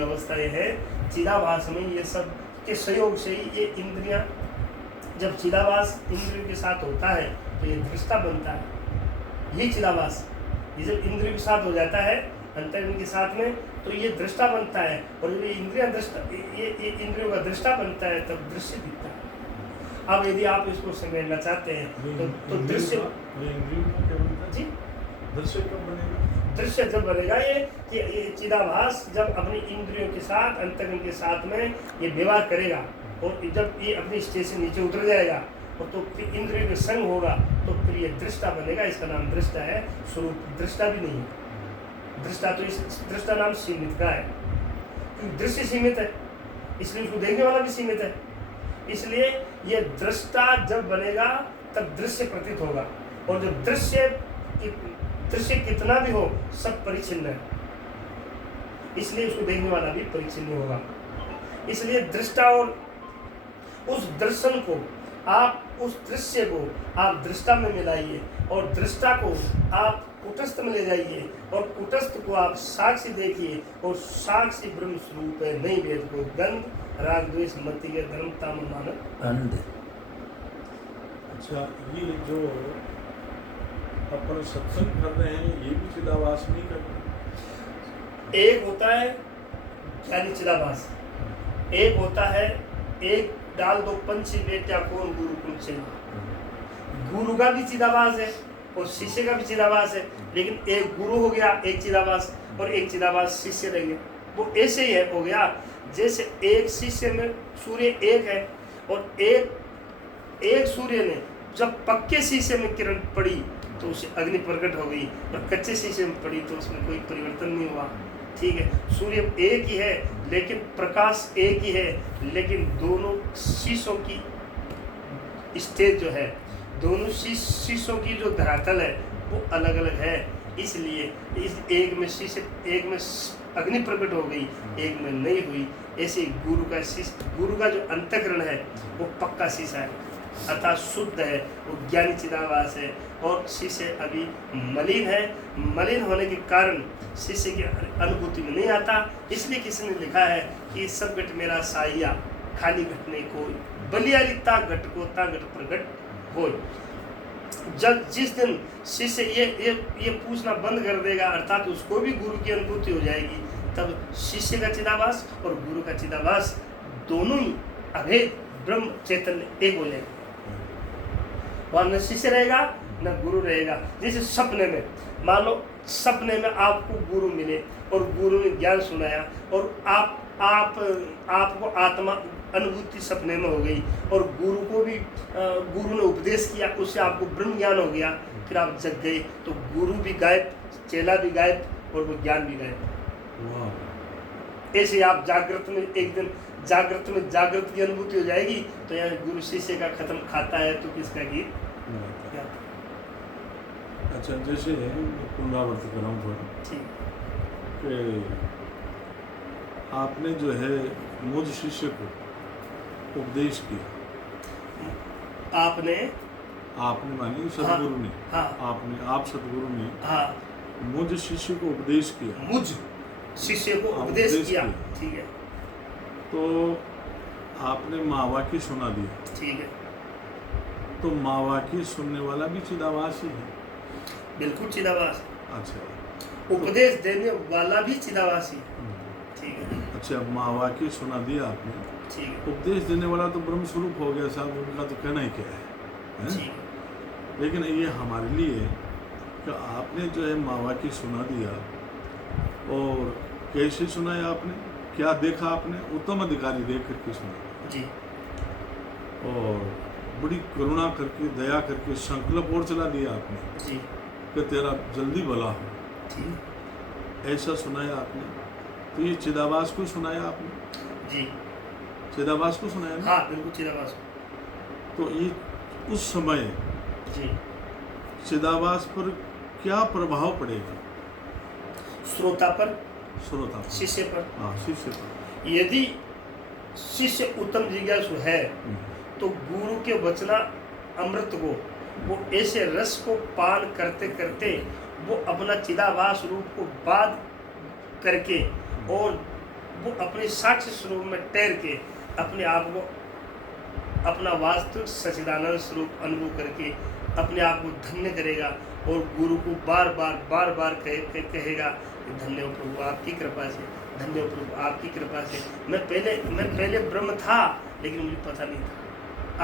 अवस्था ये है, चिदाभास में ये सब के सहयोग से ही ये इंद्रियां, जब चिदाभास इंद्रियों के साथ होता है तो ये दृष्टा बनता है। यही चिदाभास, ये जब इंद्रियों के साथ हो जाता है अंतर्गण के साथ में, तो ये दृष्टा बनता है। और जब ये इंद्रियां दृष्टा, ये इंद्रियों का दृष्टा बनता है, तब दृश्य दिखता है। अब यदि आप इसको समझना चाहते हैं तो दृश्य जी, दृश्य कब बनेगा? दृश्य जब बनेगा ये चिदाभास जब अपनी इंद्रियों के साथ, अंतर्गण के साथ में ये व्यवहार करेगा, और जब ये अपनी स्टेज से नीचे उतर जाएगा और तो फिर इंद्रियों के संग होगा, तो फिर ये दृष्टा बनेगा। इसका नाम दृष्टा है, स्वरूप दृष्टा भी नहीं है। दृष्टा तो इस दृष्टा नाम सीमित का है, क्योंकि दृश्य सीमित है, इसलिए उसको देखने वाला भी सीमित है। इसलिए ये दृष्टा जब बनेगा तब दृश्य प्रतीत होगा, और जब दृश्य कितना भी हो सब परिच्छिन्न है, इसलिए उसको देखने वाला भी परिच्छिन्न होगा। इसलिए दृष्टा और उस दर्शन को आप, उस दृश्य को आप दृष्टा में मिलाइए, और दृष्टा को आप कुटस्थ में ले जाइए, और कुटस्थ को आप साक्षी देखिए, और साक्षी ब्रह्म स्वरूप है। नहीं वेद को गंध राग द्वेष मति के धर्म ताम मानव आनंद। अच्छा, ये जो अपन सत्संग कर रहे हैं ये भी चिदाभास नहीं कर रहे? एक होता है ज्ञानी चिदाभास, एक होता है एक डाल दो पंछी बेटा कौन गुरु कुल चिन्ह। गुरु का भी चिदाभास है और शिष्य का भी चिदाभास है, लेकिन एक गुरु हो गया एक चिदाभास, और एक चिदाभास शिष्य रह गया। वो ऐसे ही है, हो गया जैसे एक शिष्य में सूर्य एक है, और एक सूर्य ने जब पक्के शीशे में किरण पड़ी तो उसे अग्नि प्रकट हो गई, और कच्चे शीशे में पड़ी तो उसमें कोई परिवर्तन नहीं हुआ। ठीक है, सूर्य एक ही है लेकिन प्रकाश एक ही है, लेकिन दोनों शीशों की स्टेज जो है, दोनों शीशों की जो धरातल है वो अलग अलग है। इसलिए इस एक में शीशे, एक में अग्नि प्रकट हो गई, एक में नहीं हुई। ऐसे गुरु का जो अंतःकरण है वो पक्का शीशा है, अर्थात शुद्ध है, वो ज्ञानी चिदाभास है। और शिष्य अभी मलिन है, मलिन होने के कारण शिष्य की अनुभूति में नहीं आता। इसलिए किसी ने लिखा है कि सब घट मेरा साहिया, खाली घटने को बलियारी ता घट को ता घट प्रगट हो। जब जिस दिन शिष्य ये पूछना बंद कर देगा, अर्थात उसको भी गुरु की अनुभूति हो जाएगी, तब शिष्य का चिदाभास और गुरु का चिदाभास दोनों ही अभेद ब्रह्म चैतन्य एक हो जाएगा। वहाँ न शिष्य रहेगा न गुरु रहेगा। जैसे सपने में, मान लो सपने में आपको गुरु मिले और गुरु ने ज्ञान सुनाया, और आपको आत्मा अनुभूति सपने में हो गई, और गुरु को भी गुरु ने उपदेश किया, उससे आपको ब्रह्म ज्ञान हो गया, फिर आप जग गए, तो गुरु भी गायब, चेला भी गायब, और वो ज्ञान भी गायब। ऐसे आप जागृत में एक दिन जागृत की अनुभूति हो जाएगी, तो यहाँ गुरु शिष्य का खत्म खाता है तो किसका गीत। अच्छा, जैसे पुनरावृत्ति कर रहा हूँ थोड़ा ठीक, कि आपने जो है मुझ शिष्य को उपदेश किया, आपने मानी सदगुरु ने, हाँ, आप सदगुरु ने हाँ, मुझ शिष्य को उपदेश किया, मुझ शिष्य को उपदेश किया, ठीक है, तो आपने मावाकी सुना दिया, ठीक है, तो मावाकी सुनने वाला भी चिदाभास ही है। बिल्कुल चिदाभास। अच्छा, उपदेश देने वाला भी चिदाभास ही, ठीक है। अच्छा, मावाकी सुना दिया आपने, ठीक है, उपदेश देने वाला तो ब्रह्म स्वरूप हो गया साहब, उनका तो कहना ही क्या है? ठीक है। लेकिन ये हमारे लिए कि आपने जो है मावाकी सुना दिया, और कैसे सुनाया आपने, क्या देखा आपने? उत्तम अधिकारी देख करके सुना जी, और बड़ी करुणा करके, दया करके संकल्प और चला दिया आपने जी, कि तेरा जल्दी भला हो, ठीक, ऐसा सुनाया आपने। तो ये चिदाभास को सुनाया आपने? जी, चिदाभास को सुनाया ना? हाँ, बिल्कुल चिदाभास। तो ये उस समय जी, चिदाभास पर क्या प्रभाव पड़ेगा? श्रोता पर, शिष्य पर। हाँ, शिष्य पर। यदि शिष्य उत्तम जिज्ञासु है तो गुरु के वचना अमृत को, वो ऐसे रस को पान करते करते वो अपना चिदाभास रूप को बाध करके और वो अपने साक्ष्य स्वरूप में ठहर के अपने आप को अपना वास्तविक सच्चिदानंद स्वरूप अनुभव करके अपने आप को धन्य करेगा और गुरु को बार बार कहेगा कि धन्य हो प्रभु आपकी कृपा से, धन्य हो प्रभु आपकी कृपा से। मैं पहले ब्रह्म था लेकिन मुझे पता नहीं था,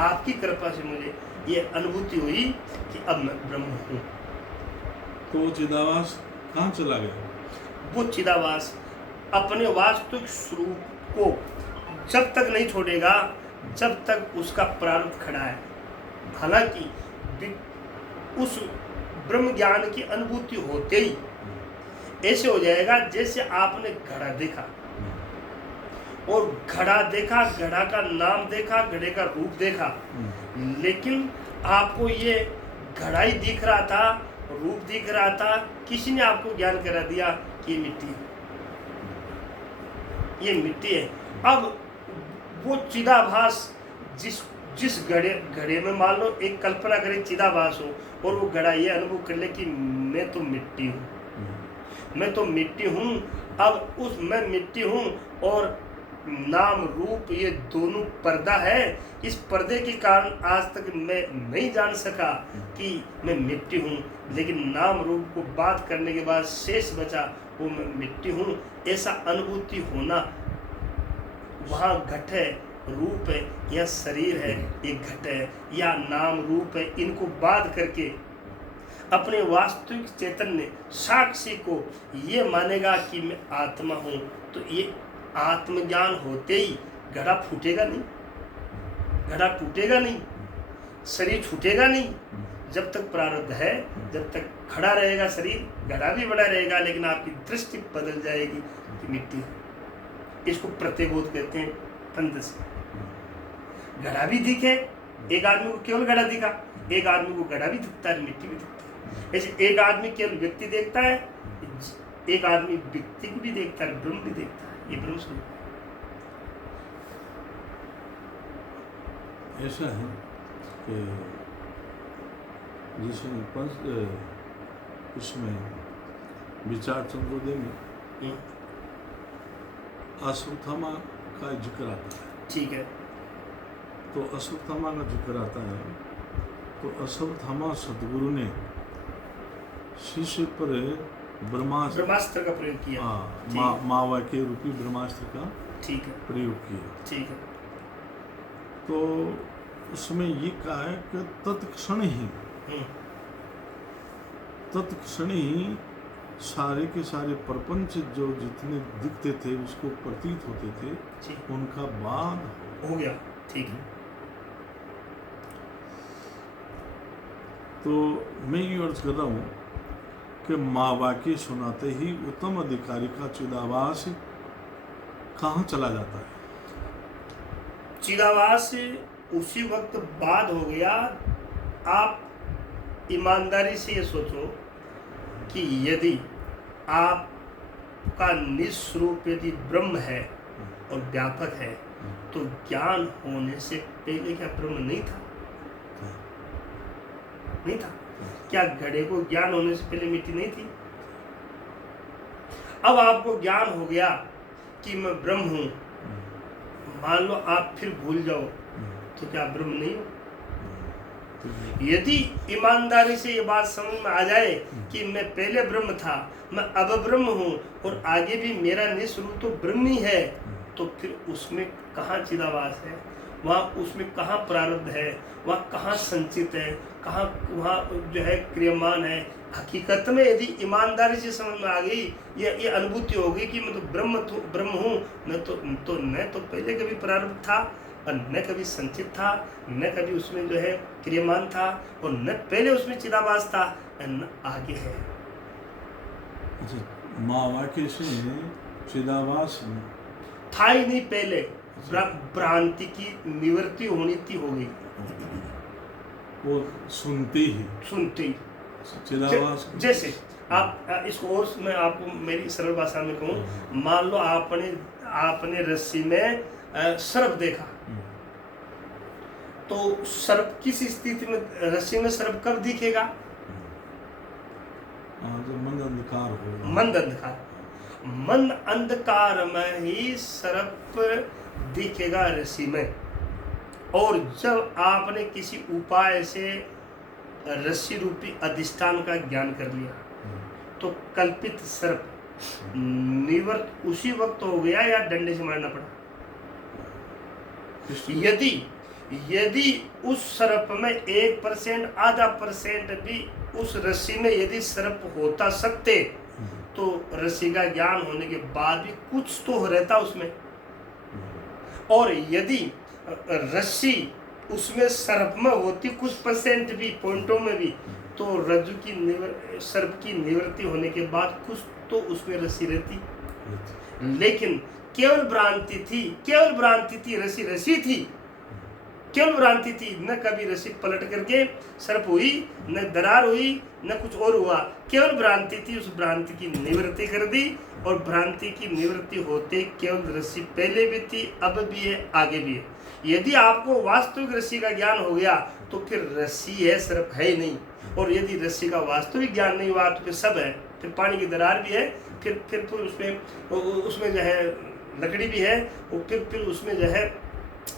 आपकी कृपा से मुझे ये अनुभूति हुई कि अब मैं ब्रह्म हूँ। तो वो चिदावास कहाँ चला गया? वो चिदावास अपने वास्तविक स्वरूप को जब तक नहीं छोड़ेगा जब तक उसका प्रारब्ध खड़ा है। हालांकि उस ब्रह्म ज्ञान की अनुभूति होते ही ऐसे हो जाएगा जैसे आपने घड़ा देखा, और घड़ा देखा, घड़ा का नाम देखा, घड़े का रूप देखा, लेकिन आपको ये घड़ा ही दिख रहा था, रूप दिख रहा था, किसी ने आपको ज्ञान करा दिया कि ये मिट्टी है, ये मिट्टी है। अब वो चिदाभास जिस घड़े में मान लो एक कल्पना करे चिदाभास हो और वो घड़ा ये अनुभव कर ले कि मैं तो मिट्टी हूँ, मैं तो मिट्टी हूँ। अब उस मैं मिट्टी हूँ और नाम रूप ये दोनों पर्दा है। इस पर्दे के कारण आज तक मैं नहीं जान सका कि मैं मिट्टी हूँ, लेकिन नाम रूप को बात करने के बाद शेष बचा वो मैं मिट्टी हूँ। ऐसा अनुभूति होना, वहाँ घट है, रूप है, या शरीर है, ये घट है या नाम रूप है, इनको बात करके अपने वास्तविक चैतन्य साक्षी को ये मानेगा कि मैं आत्मा हूँ, तो ये आत्मज्ञान होते ही घड़ा फूटेगा नहीं, घड़ा टूटेगा नहीं, शरीर छूटेगा नहीं। जब तक प्रारब्ध है, जब तक खड़ा रहेगा शरीर, घड़ा भी बड़ा रहेगा, लेकिन आपकी दृष्टि बदल जाएगी कि मिट्टी है। इसको प्रत्यबोध कहते हैं पंथ से। घड़ा भी दिखे, एक आदमी को केवल घड़ा दिखा, एक आदमी को घड़ा भी दिखता है, मिट्टी भी दिखती है। ऐसे एक आदमी केवल व्यक्ति देखता है, एक आदमी व्यक्ति को भी देखता है, ब्रह्म भी देखता है। ये ब्रह्म स्वरूप ऐसा है कि जिसमें उसमें विचार चंद्रोदय में अश्वत्थामा का जिक्र आता है। ठीक है। तो अश्वत्थामा का जिक्र आता है, तो अश्वत्थामा सदगुरु ने शिष्य पर ब्रह्मास्त्र का प्रयोग किया। हाँ, मावा के रूपी ब्रह्मास्त्र का ठीक है प्रयोग किया। ठीक है। तो उसमें ये कहा है कि तत्क्षण ही सारे के सारे प्रपंच जो जितने दिखते थे उसको प्रतीत होते थे, उनका बाद हो गया। ठीक है। तो मैं ये अर्ज कर रहा हूँ कि माँ वाक्य सुनाते ही उत्तम अधिकारी का चिदावास कहाँ चला जाता है? चिदावास उसी वक्त बाद हो गया। आप ईमानदारी से ये सोचो कि यदि आपका निस्वरूप यदि ब्रह्म है और व्यापक है, तो ज्ञान होने से पहले क्या ब्रह्म नहीं था? नहीं था। क्या घड़े को ज्ञान होने से पहले मिट्टी नहीं थी? अब आपको ज्ञान हो गया कि मैं ब्रह्म हूं, मान लो आप फिर भूल जाओ, तो क्या ब्रह्म नहीं हो? यदि ईमानदारी से ये बात समझ में आ जाए कि मैं पहले ब्रह्म था, मैं अब ब्रह्म हूँ और आगे भी मेरा निस्वरूप तो ब्रह्म ही है, तो फिर उसमें कहाँ चिदावास है, वहाँ उसमें कहाँ प्रारब्ध है, वहाँ कहाँ संचित है, कहाँ वहाँ जो है क्रियमान है। हकीकत में यदि ईमानदारी से समझ में आ गई, ये अनुभूति हो गई कि मैं तो ब्रह्म हूँ, मैं तो न तो पहले कभी प्रारब्ध था और न कभी संचित था, न कभी उसमें जो है क्रियमान था, और न पहले उसमें चिदावास था और न आगे है। माँ वाक्य से चिदावास था ही नहीं, पहले भ्रांति की निवृत्ति होनी थी, हो गई। वो सुनते ही चिदावास जैसे आप इसको और मैं आपको मेरी सरल भाषा में कहूँ, मान लो आपने रस्सी में सर्प देखा, तो सर्प किस स्थिति में, रस्सी में सर्प कब दिखेगा? जो मंद अंधकार हो। मंद अंधकार। मन अंधकार में ही सर्प दिखेगा रस्सी में। और जब आपने किसी उपाय से रस्सी रूपी अधिष्ठान का ज्ञान कर लिया तो कल्पित सर्प निवृत्त उसी वक्त हो गया या डंडे से मारना पड़ा? यदि यदि उस सर्प में 1% आधा % भी उस रस्सी में यदि सर्प होता सकते तो रस्सी का ज्ञान होने के बाद भी कुछ तो रहता उसमें। और यदि रस्सी उसमें सर्प में होती कुछ % भी पॉइंटों में भी तो रज्जु की सर्प की निवृत्ति होने के बाद कुछ तो उसमें रस्सी रहती। लेकिन केवल भ्रांति थी, रस्सी थी, केवल भ्रांति थी। न कभी रस्सी पलट करके सर्प हुई, न दरार हुई, न कुछ और हुआ। केवल भ्रांति थी, उस भ्रांति की निवृत्ति कर दी। और भ्रांति की निवृत्ति होते केवल रस्सी पहले भी थी, अब भी है, आगे भी है। यदि आपको वास्तविक रस्सी का ज्ञान हो गया तो फिर रस्सी है, सर्प है ही नहीं। और यदि रस्सी का वास्तविक ज्ञान नहीं हुआ तो फिर सब है, फिर पानी की दरार भी है, फिर उसमें जो है लकड़ी भी है, और फिर उसमें जो है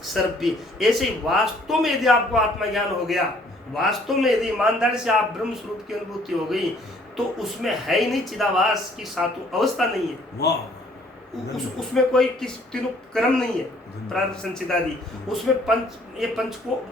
सर्प भी। ऐसे ही वास्तव में यदि आपको आत्मा ज्ञान हो गया, वास्तव में यदि ईमानदारी से आप ब्रह्म स्वरूप की अनुभूति हो गई तो उसमें है ही नहीं चिदाभास की सातों अवस्था नहीं है। उसमें कोई तीनों क्रम नहीं है, प्रारंभ संचित आदि। उसमें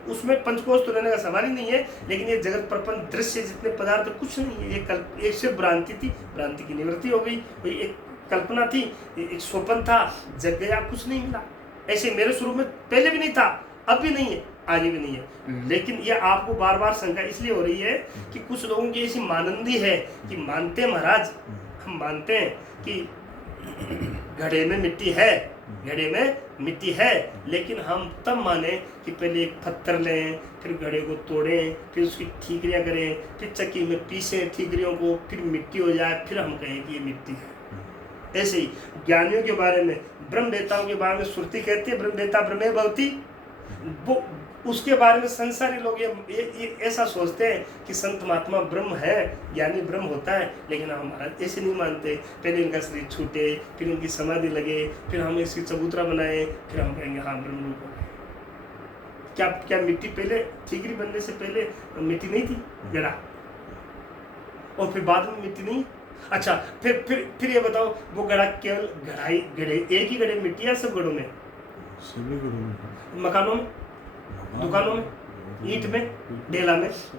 उसमें पंचकोश तो रहने का सवाल ही नहीं है। लेकिन ये जगत प्रपंच दृश्य जितने पदार्थ कुछ नहीं है। ये एक से भ्रांति थी, भ्रांति की निवृत्ति हो गई। कोई एक कल्पना थी, एक स्वप्न था, जग गया, कुछ नहीं मिला। ऐसे मेरे स्वरूप में पहले भी नहीं था, अब भी नहीं है, आगे भी नहीं है। लेकिन ये आपको बार बार शंका इसलिए हो रही है कि कुछ लोगों की ऐसी मानंदी है कि मानते हैं महाराज, हम मानते हैं कि घड़े में मिट्टी है, लेकिन हम तब माने कि पहले एक पत्थर लें, फिर घड़े को तोड़ें, फिर उसकी ठीकरियाँ करें, फिर चक्की में पीसें ठीकरियों को, फिर मिट्टी हो जाए, फिर हम कहें कि ये मिट्टी है। ऐसे ही ज्ञानियों के बारे में, ब्रह्मवेताओं के बारे में श्रुति कहती है ब्रह्मवेता ब्रह्मे भवति। वो उसके बारे में संसारी लोग ये ऐसा सोचते हैं कि संत महात्मा ब्रह्म है, ज्ञानी ब्रह्म होता है। लेकिन हम महाराज ऐसे नहीं मानते। पहले इनका शरीर छूटे, फिर इनकी समाधि लगे, फिर हम इसकी चबूतरा बनाए, फिर हम कहेंगे हाँ ब्रह्म रूप हो गए। क्या मिट्टी पहले ठीकरी बनने से पहले मिट्टी नहीं थी, गड़ा, और फिर बाद में मिट्टी नहीं? अच्छा, फिर ये बताओ, वो गड़ा केवल गड़े एक ही गड़े मिट्टी है सब गड़ों में? सभी गड़ों में, मकानों में, दुकानों में, ईंट में,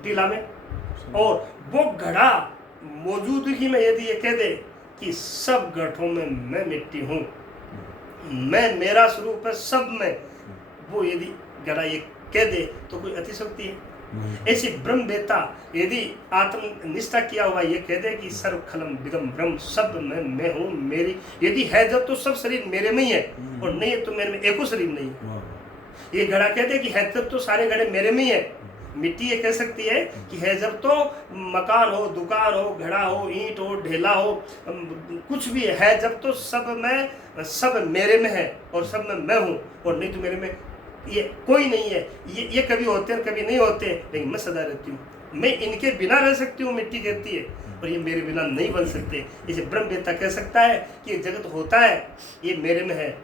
टीला में। और वो घड़ा मौजूदगी में यदि ये कह दे कि सब गड्ढों में मैं मिट्टी हूँ, मैं मेरा स्वरूप है सब में, वो यदि घड़ा ये कह दे तो कोई अतिशक्ति है? ऐसी ब्रह्मवेता यदि आत्मनिष्ठा किया हुआ ये कह दे कि सर्व खलम विदम ब्रह्म, सब में मैं हूँ, मेरी यदि है जब तो सब शरीर मेरे में ही है, और नहीं है तो मेरे में एको शरीर नहीं है। ये घड़ा कहते हैं कि है जब तो सारे घड़े मेरे में ही है। मिट्टी ये कह सकती है कि है जब तो मकान हो, दुकान हो, घड़ा हो, ईंट हो, ढेला हो, कुछ भी है जब तो सब मेरे में है, और सब में मैं हूँ, और नहीं तो मेरे में ये कोई नहीं है। ये कभी होते हैं कभी नहीं होते, लेकिन मैं सदा रहती हूँ। मैं इनके बिना रह सकती हूँ, मिट्टी कहती है, और ये मेरे बिना नहीं बन सकते। इसे ब्रह्मवेता कह सकता है कि ये जगत होता है, ये मेरे में है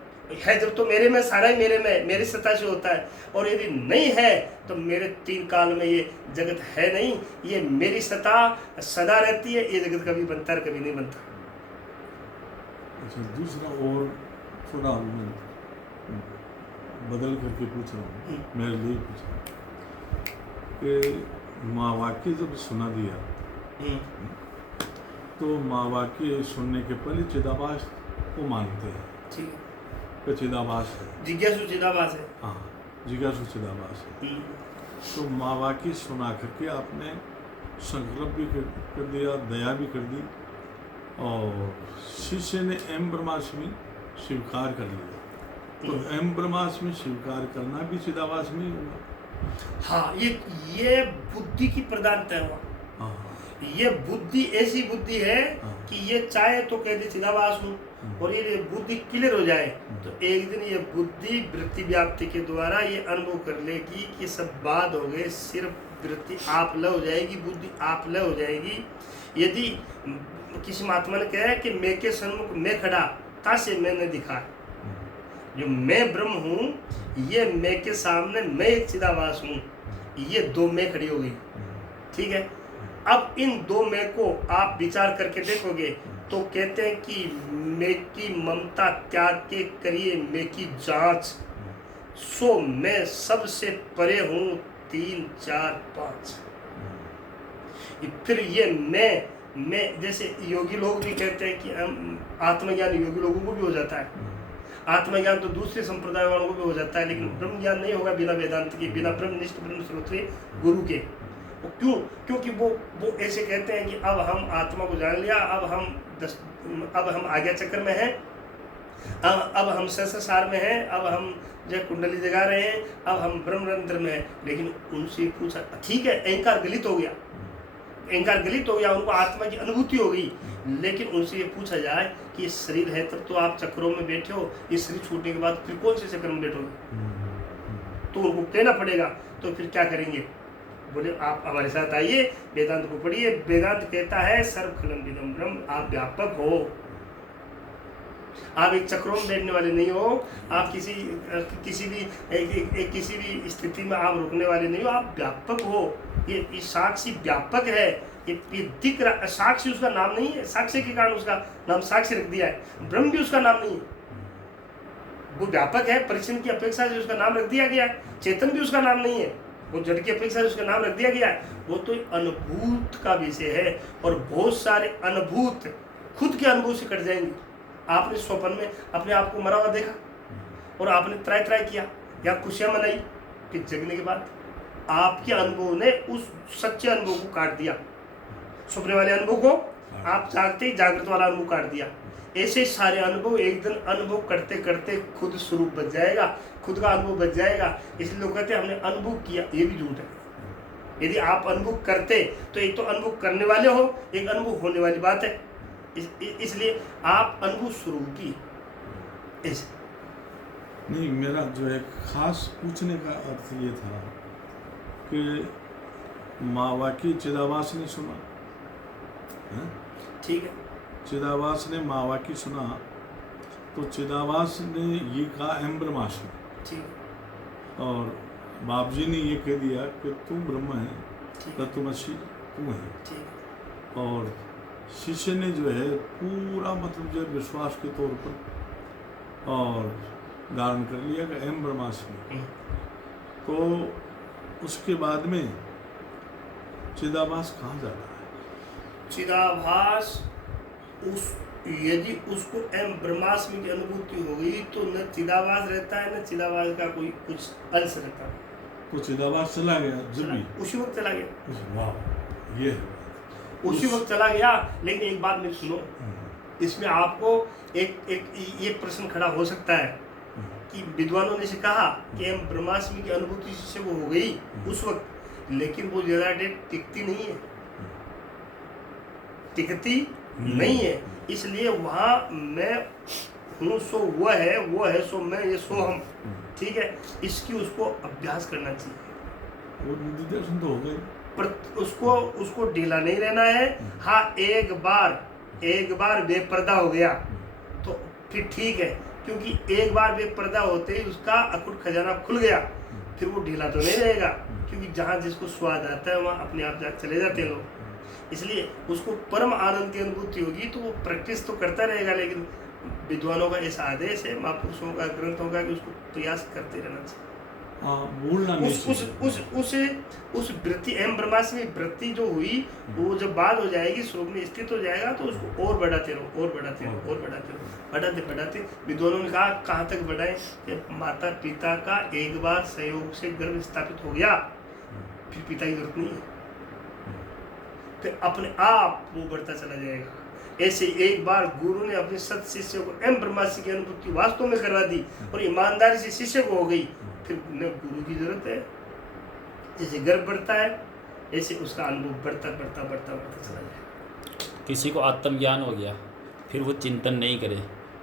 जब तो मेरे में, सारा ही मेरे में, मेरी सत्ता से होता है। और यदि नहीं है तो मेरे 3 काल में ये जगत है नहीं, ये मेरी सत्ता सदा रहती है। ये जगत कभी बनता है कभी नहीं बनता। अच्छा, दूसरा और थोड़ा मैं बदल करके पूछ रहा हूँ, मेरे लिए पूछ रहा हूँ कि माँ वाक्य जब सुना दिया तो माँ वाक्य सुनने के पहले चिदाभास को मानते हैं, ठीक है, चिदाभास है, जिज्ञासु चिदाभास है, हाँ, जिज्ञासु चिदाभास है। तो माँ वाक्य सुना करके आपने संकल्प भी कर दिया, दया भी कर दी, और शिष्य ने एम ब्रह्मास्मि स्वीकार कर लिया। तो एम ब्रह्मास्मि स्वीकार करना भी चिदाभास में ही होगा। हाँ, ये बुद्धि की प्रधानता है। हाँ, ये बुद्धि ऐसी बुद्धि है कि ये चाहे तो कह दे चिदाभास हूँ, और ये बुद्धि क्लियर हो जाए तो एक दिन ये बुद्धि वृत्ति व्याप्ति के द्वारा ये अनुभव कर लेगी कि सब बात हो गए, सिर्फ वृत्ति आप ल हो जाएगी, बुद्धि आप ल हो जाएगी। यदि किसी महात्मा ने कहा है कि मैं के सन्मुख मैं खड़ा तासे मैंने दिखा। जो मैं ब्रह्म हूँ, ये मैं के सामने मैं एक चिदाभास हूँ, ये दो मैं खड़ी हो गई। ठीक है, अब इन दो मैं को आप विचार करके देखोगे तो कहते हैं कि मैं की ममता त्याग के करिए मैं की जांच, सो मैं सबसे परे हूँ 3 4 5। फिर ये मैं जैसे योगी लोग भी कहते हैं कि आत्मज्ञान योगी लोगों को भी हो जाता है, आत्मज्ञान तो दूसरे संप्रदाय वालों को भी हो जाता है, लेकिन ब्रह्म ज्ञान नहीं होगा बिना वेदांत के, बिना ब्रह्मनिष्ठ ब्रह्मश्रोत्री गुरु के। क्यों? क्योंकि वो ऐसे कहते हैं कि अब हम आत्मा को जान लिया, अब हम आज्ञा चक्र में हैं, अब हम सहस्रसार में हैं, अब हम जो कुंडली जगा रहे हैं, अब हम ब्रह्मरंध्र में हैं। लेकिन उनसे पूछा, ठीक है अहंकार गलित हो गया, अहंकार गलित हो गया, उनको आत्मा की अनुभूति हो गई, लेकिन उनसे ये पूछा जाए कि ये शरीर है तब तो आप चक्रों में बैठे हो, ये शरीर छूटने के बाद फिर कौन से चक्र में बैठोगे? तो उनको कहना पड़ेगा, तो फिर क्या करेंगे? बोले आप हमारे साथ आइए, वेदांत को पढ़िए। वेदांत कहता है सर्वखलम विदम ब्रह्म, आप व्यापक हो, आप एक चक्रों में बैठने वाले नहीं हो, आप किसी भी स्थिति में आप रुकने वाले नहीं हो, आप व्यापक हो। ये साक्षी व्यापक है, ये दिख रहा। साक्षी उसका नाम नहीं है, साक्षी के कारण उसका नाम साक्षी रख दिया है। ब्रह्म भी उसका नाम नहीं है, वो व्यापक है, परिचन्न की अपेक्षा से उसका नाम रख दिया गया है। चेतन भी उसका नाम नहीं है, वो जड़ की अपेक्षा से उसका नाम रख दिया गया है। वो तो अनुभूत का विषय है, और बहुत सारे अनुभूत खुद के अनुभव से कट जाएंगे। आपने स्वप्न में अपने आप को मरा हुआ देखा और आपने त्राय किया या खुशियां मनाई, फिर जगने के बाद आपके अनुभव ने उस सच्चे अनुभव को काट दिया, सपने वाले अनुभव को आप जागते ही जागृत वाला अनुभव काट दिया। ऐसे सारे अनुभव एक दिन अनुभव करते करते खुद स्वरूप बच जाएगा, खुद का अनुभव बच जाएगा। इसलिए लोग कहते हैं हमने अनुभव किया, ये भी झूठ है। यदि आप अनुभव करते तो एक तो अनुभव करने वाले हो, एक अनुभव होने वाली बात है। इसलिए आप अनुभव स्वरूपी ऐसे नहीं। मेरा जो है खास पूछने का अर्थ ये था कि मावाकी चिदाभास ने सुना, ठीक है, चिदाभास ने मावाकी सुना, तो चिदाभास ने ये कहा अहम ब्रह्मास्मि, ठीक है, और बाप जी ने ये कह दिया कि तू ब्रह्म है, तत्वमसि तू है। ठीक। और शिष्य ने जो है पूरा मतलब जो विश्वास के तौर पर और धारण कर लिया कि अहम ब्रह्मास्मि। तो उसके बाद में चिदाभास कहाँ जाता है? चिदाभास यदि उसको अहम ब्रह्मास्मि की अनुभूति हो गई तो न चिदाभास रहता है, न चिदाभास का कोई कुछ अंश रहता है। तो चिदाभास चला गया जब भी उसी वक्त चला गया। वाह, ये है उसी वक्त चला गया। लेकिन एक बात मेरी सुनो, इसमें आपको एक ये प्रश्न खड़ा हो सकता है कि विद्वानों ने से कहा कि हम ब्रह्मास्मि की अनुभूति से वो हो गई उस वक्त, लेकिन वो ज्यादा देर टिकती नहीं है, टिकती नहीं है। इसलिए वहाँ मैं हूँ सो वो है सो मैं, ये सो हम। ठीक है, इसकी उसको अभ्यास करना चाहिए। वो निदर्शन तो हो गए, पर उसको ढीला नहीं रहना है। हाँ, एक बार बेपर्दा हो गया तो फिर ठीक है, क्योंकि एक बार बेपर्दा होते ही उसका अकुट खजाना खुल गया, फिर वो ढीला तो नहीं रहेगा, क्योंकि जहाँ जिसको स्वाद आता है वहाँ अपने आप चले जाते हैं लोग। इसलिए उसको परम आनंद की अनुभूति होगी तो वो प्रैक्टिस तो करता रहेगा। लेकिन विद्वानों का ऐसा आदेश है, महापुरुषों का ग्रंथ होगा कि उसको प्रयास करते रहना चाहिए। उस वृत्ति अहम ब्रह्मास्मि वृत्ति जो हुई वो जब बात हो जाएगी, स्वरूप में स्थित हो जाएगा, तो उसको और बढ़ाते रहो, बढ़ाते। विद्वानों ने कहा कहाँ तक बढ़ाएं? जब माता पिता का एक बार सहयोग से गर्भ स्थापित हो गया, फिर पिता की जरूरत नहीं है, फिर अपने आप वो बढ़ता चला जाएगा। ऐसे एक बार गुरु ने अपने सत शिष्य को अहम ब्रह्मास्मि की अनुभूति वास्तव में करवा दी और ईमानदारी से शिष्य को हो गई, फिर न गुरु की जरूरत है। जैसे गर्भ बढ़ता है ऐसे उसका अनुभव बढ़ता चला जाएगा। किसी को आत्मज्ञान हो गया, फिर वो चिंतन नहीं करे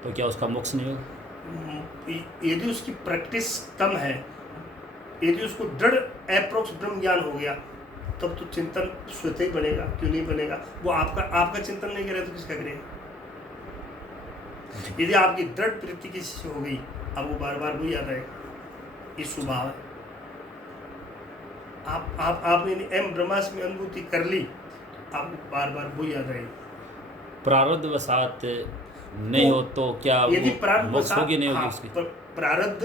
तो क्या उसका मोक्ष नहीं होगा? यदि उसकी प्रैक्टिस कम है, यदि उसको दृढ़ अप्रोक्स ब्रह्म ज्ञान हो गया तब तो चिंतन स्वतः ही बनेगा, क्यों नहीं बनेगा? वो आपका चिंतन नहीं करे तो किसका करेगा? यदि आपकी दृढ़ प्रीति किसी से हो गई, अब वो बार बार वही याद आएगा, ये स्वभाव है। आपने एम ब्रह्मास्मि में अनुभूति कर ली, आपको बार बार वही याद आएगी। प्रारब्ध वसात नहीं हो तो क्या यदि प्रारब्ध मोक्ष होगी नहीं होगी हाँ, उसकी? प्रारब्ध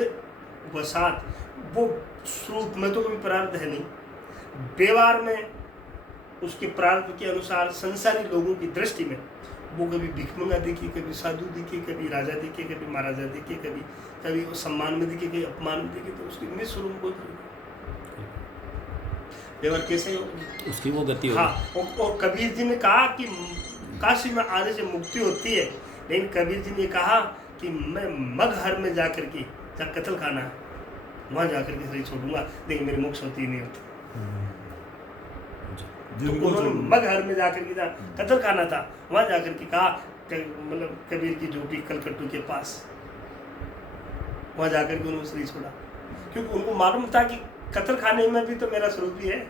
वसात वो स्वरूप में तो कोई प्रारब्ध है नहीं, व्यवहार में उसके प्रारब्ध के अनुसार संसारी लोगों की दृष्टि में वो कभी भिखमंगा दिखे, कभी साधु दिखे, कभी राजा दिखे, कभी महाराजा दिखे, कभी वो सम्मान में दिखे, कभी अपमान में दिखे, तो उसके में स्वरूप कोई व्यवहार कैसे हो उसकी वो गति होगी। हाँ, और कबीर जी ने कहा कि काशी में आने से मुक्ति होती है, लेकिन कबीर जी ने कहा कि मैं मगहर में जाकर के, जहाँ कत्ल खाना है वहाँ जाकर के शरीर छोड़ूंगा, लेकिन मेरी मोक्ष होती नहीं होती। तो उन्होंने मगहर में जाकर के, जहाँ कत्ल खाना था वहाँ जाकर के कहा, मतलब कबीर की झोपड़ी कलकत्तू के पास, वहाँ जाकर के उन्होंने शरीर छोड़ा, क्योंकि उनको मालूम था कि कत्ल खाने में भी तो मेरा स्वरूप ही है।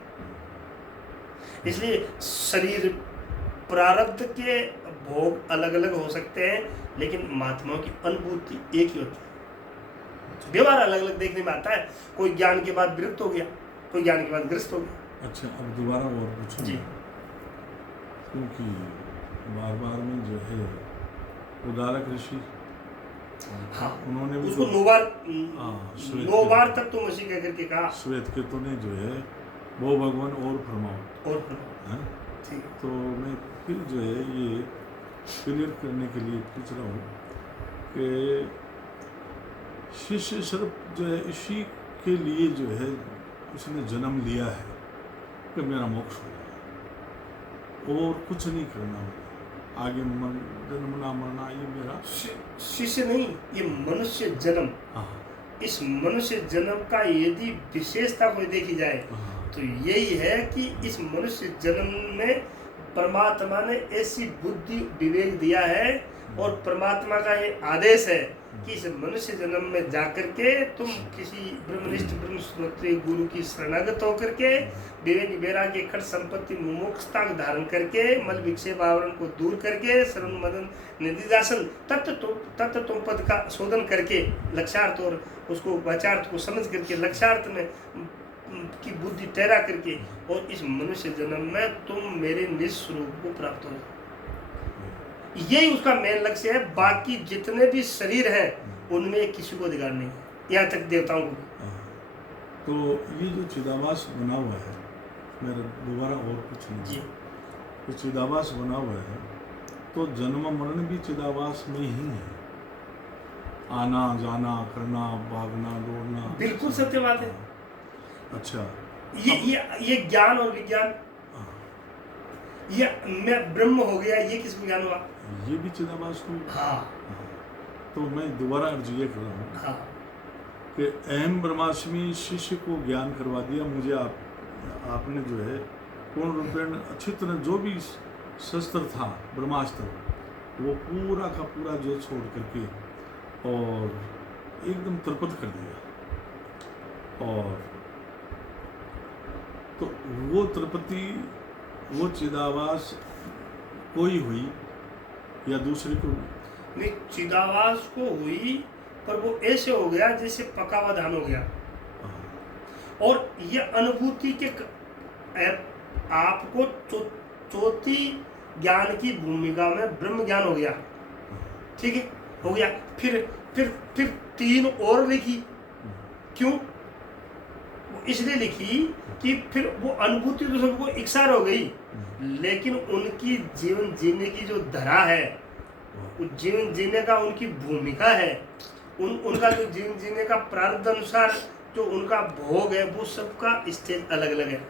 इसलिए शरीर प्रारब्ध के भोग अलग अलग हो सकते हैं, लेकिन महात्माओं की अनुभूति एक ही होती है। व्यवहार अलग अलग देखने में आता है, कोई ज्ञान के बाद विरक्त हो गया, कोई ज्ञान के बाद ग्रस्त हो गया। अच्छा, अब दोबारा और पूछो जी, क्योंकि बार बार में जो है उदारक ऋषि, हाँ, उन्होंने भी उसको तो- 9 बार तक तो मसीह कह करके कहा, श्वेत केतु ने जो है वो भगवान और फरमाओ और है। ठीक, तो मैं फिर जो है ये क्लियर करने के लिए पूछ रहा हूँ कि शिष्य सिर्फ जो है इसी के लिए जो है उसने जन्म लिया है कि मेरा मोक्ष हो जाए, और कुछ नहीं करना, आगे जन्मना मरना ये मेरा शिष्य नहीं, ये मनुष्य जन्म, हाँ इस मनुष्य जन्म का यदि विशेषता कोई देखी जाए हाँ तो यही है कि इस मनुष्य जन्म में परमात्मा ने ऐसी बुद्धि विवेक दिया है, और परमात्मा का ये आदेश है कि इस मनुष्य जन्म में जाकर के तुम किसी ब्रह्मनिष्ठ ब्रह्मश्रोत्री गुरु की शरणागत होकर के विवेक वैराग्य खट संपत्ति मुमुक्षता धारण करके मल विक्षेप आवरण को दूर करके सर्व मदन निधिदासन तत्व तुम पद का शोधन करके लक्ष्यार्थ और उसको वाचार्थ को समझ करके लक्ष्यार्थ में की बुद्धि ठहरा करके, और इस मनुष्य जन्म में तुम मेरे निज स्वरूप को प्राप्त हो, यही उसका मेन लक्ष्य है। बाकी जितने भी शरीर हैं उनमें किसी को अधिकार नहीं, यहाँ तक देवताओं को भी। तो ये जो चिदाभास बना हुआ है, मेरा दोबारा और कुछ नहीं जी, तो चिदाभास बना हुआ है, तो जन्म मरण भी चिदाभास में ही है, आना जाना करना भागना दौड़ना, बिल्कुल सत्य बात है। अच्छा, ये ज्ञान और विज्ञान, ये मैं ब्रह्म हो गया, ये किसको ज्ञान हुआ? ये भी चिदाभास को। हाँ, तो मैं दोबारा अर्ज ये कर रहा हूँ हाँ, कि अहम ब्रह्मास्मि शिष्य को ज्ञान करवा दिया मुझे, आपने जो है पूर्ण रूपेण अच्छी तरह जो भी शस्त्र था ब्रह्मास्त्र वो पूरा का पूरा जो छोड़ करके और एकदम तृप्त कर दिया, और तो वो तृप्ति वो चिदाभास कोई हुई या दूसरे को? नहीं, चिदाभास को हुई, पर वो ऐसे हो गया जैसे पका हुआ धान हो गया, और ये अनुभूति के आपको चौथी ज्ञान की भूमिका में ब्रह्म ज्ञान हो गया, ठीक है, हो गया। फिर 3 और लिखी, क्यों? इसलिए लिखी कि फिर वो अनुभूति तो सबको इकसार हो गई, लेकिन उनकी जीवन जीने की जो धरा है, उस जीवन जीने का उनकी भूमिका है, उनका जो जीवन जीने का प्रारब्ध अनुसार जो उनका भोग है, वो सबका स्टेज अलग अलग है।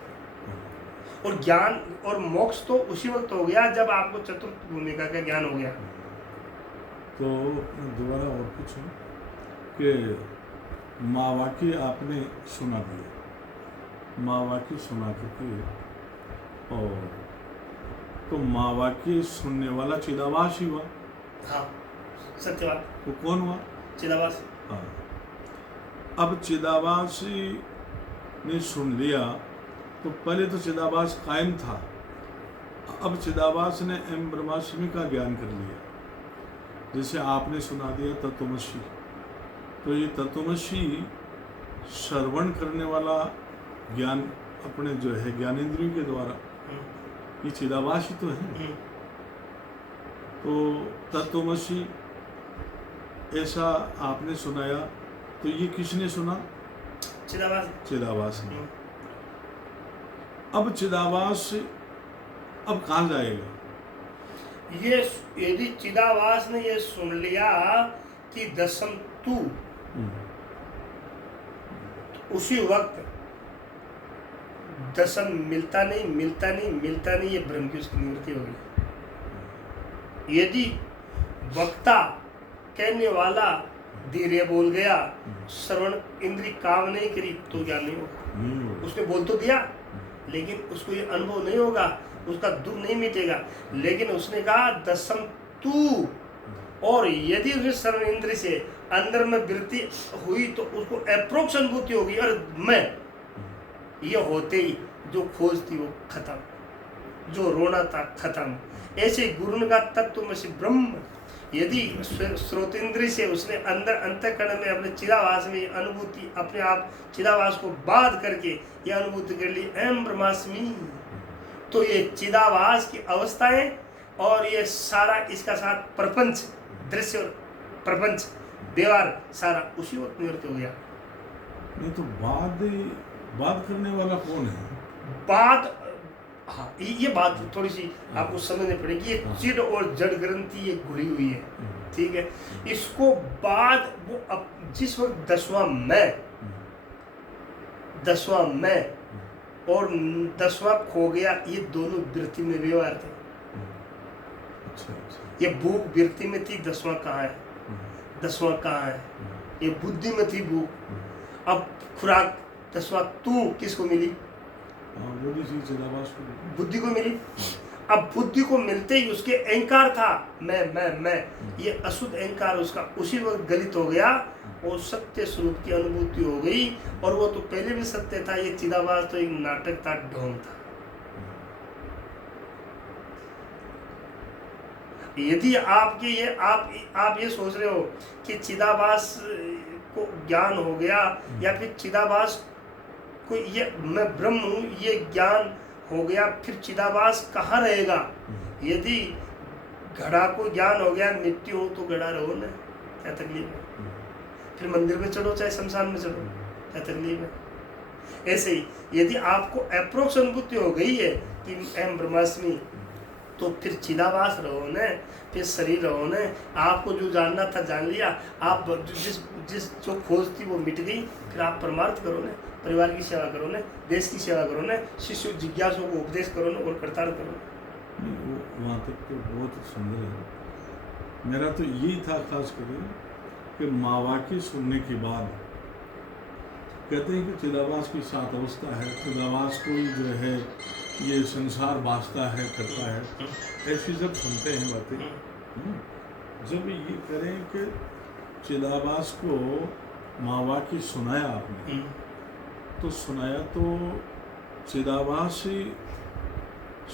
और ज्ञान और मोक्ष तो उसी वक्त हो गया जब आपको चतुर्थ भूमिका का ज्ञान हो गया। तो दोबारा और पूछूं कि माँ वाक्य आपने सुना दिया, माँ वाक्य सुना करके, और तो माँ वाक्य सुनने वाला चिदाभास ही हुआ। हाँ, सत्य बात। वो कौन हुआ? चिदाभास। हाँ, अब चिदाभास ने सुन लिया तो पहले तो चिदाभास कायम था, अब चिदाभास ने एम ब्रह्माष्टमी का ज्ञान कर लिया। जैसे आपने सुना दिया तत्वमसी, तो ये तत्वमसी श्रवण करने वाला ज्ञान अपने जो है ज्ञानेंद्रियों के द्वारा, ये चिदाभास ही तो है। तो तत्वमसी ऐसा आपने सुनाया, तो ये किसने सुना? चिदाभास ने। अब चिदाभास अब कहाँ जाएगा? ये यदि चिदाभास ने ये सुन लिया कि दशम तू, उसी वक्त दशम मिलता नहीं, ये ब्रह्म की उसकी निवृत्ति होगी। यदि वक्ता कहने वाला धीरे बोल गया, श्रवण इंद्री काम नहीं करी, तो ज्ञान नहीं होगा। उसने बोल तो दिया, लेकिन उसको ये अनुभव नहीं होगा, उसका दुख नहीं मिटेगा। लेकिन उसने कहा दशम तू, और यदि उसने श्रवण इंद्री से अंदर में वृत्ति हुई तो उसको अप्रोक्ष अनुभूति होगी, और मैं ये होते ही जो खोज थी वो खत्म, जो रोना था खत्म। ऐसे गुरु ने कहा तत्वमसि ब्रह्म। यदि श्रोतेंद्रिय से उसने अंदर अंतःकरण में अपने चिदाभास में अनुभूति, अपने आप चिदाभास को बाध करके ये अनुभूति कर ली अहम ब्रह्मास्मि, तो ये चिदाभास की अवस्थाएं और ये सारा इसका साथ प्रपंच, दृश्य और प्रपंच व्यवहार सारा उसी वक्त निवृत्त हो गया। नहीं तो बात करने वाला कौन है? बात, हाँ, ये बात थोड़ी सी आपको समझनी पड़ेगी। ये चिड़ और जड़ ग्रंथि ये घुली हुई है, ठीक है। इसको बाद वो अब जिस वक्त दसवां मैं और दसवां खो गया, ये दोनों वृत्ति में व्यवहार थे। ये भूख वृत्ति में थी, दसवां कहाँ है? ये बुद्धि में थी भूख। अब खुराक दसवां तू किसको मिली? बुद्धि को मिली। अब बुद्धि को मिलते ही उसके अहंकार था मैं, ये अशुद्ध अहंकार उसका उसी वक्त गलित हो गया और सत्य स्वरूप की अनुभूति हो गई। और वो तो पहले भी सत्य था, ये चिदाभास तो एक नाटक था, ढोंग था। यदि आपके ये आप ये सोच रहे हो कि चिदाभास को ज्ञान हो गया, या फिर चिदाभास को ये मैं ब्रह्म हूँ ये ज्ञान हो गया, फिर चिदाभास कहाँ रहेगा? यदि घड़ा को ज्ञान हो गया मिट्टी हो तो घड़ा रहो ना, क्या तकलीफ है? फिर मंदिर में चढ़ो चाहे शमशान में चढ़ो, क्या तकलीफ है? ऐसे ही यदि आपको अप्रोक्ष अनुभूति हो गई है कि अहम ब्रह्मास्मि, तो फिर चिदाभास रहो न, फिर शरीर रहो न। आपको जो जानना था जान लिया, आप जिस जो खोज थी वो मिट गई। फिर आप परमार्थ करो न, परिवार की सेवा करो न, देश की सेवा करो न, शिष्य जिज्ञासु को उपदेश करो न, और करतार करो न। वहाँ तक तो बहुत सुंदर है। मेरा तो यही था खास करके कि मावाकी सुनने के बाद कहते हैं कि चिदाभास की 7 अवस्था है, चिदाभास कोई जो है ये संसार वास्ता है, करता है, ऐसी जब सुनते हैं बातें, जब ये करें कि चिदाभास को मावाकी सुनाया आपने, तो सुनाया तो चिदाभास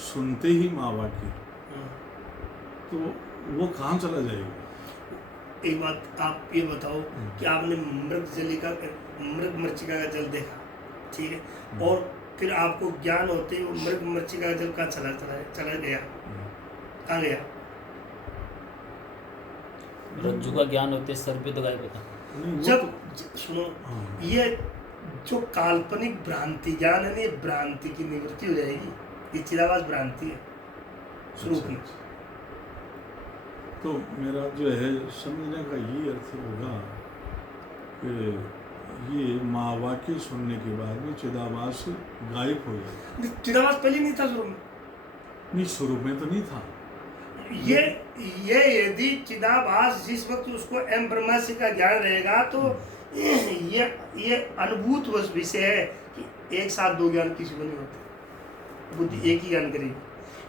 सुनते ही मावाकी, तो वो कहाँ चला जाएगा? एक बात आप ये बताओ कि आपने मृग मृचिका का जल देखा, ठीक है, और फिर आपको ज्ञान होते ही वो मृग मृचिका का जल कहाँ चला गया? कहाँ गया? रज्जु का ज्ञान होते सर्वविद गायब होता। जब सुनो, ये जो काल्पनिक भ्रांति ज्ञान है, ये भ्रांति की निवृत्ति हो जाएगी। ये चिदाभास भ्रांति है स्वरूप में। तो मेरा जो है समझने का ये अर्थ होगा कि ये मावाकी सुनने के बाद में चिदाभास गायब हो गया। चिदाभास पहले नहीं था स्वरूप में? नहीं, स्वरूप में तो नहीं था। ये यदि चिदाभास जिस वक्त उसको एम ब्रह्मास्मि का ज्ञान रहेगा, तो ये अनुभूत विषय है कि एक साथ 2 ज्ञान किसी को नहीं होते, बुद्धि एक ही ज्ञान करेगी।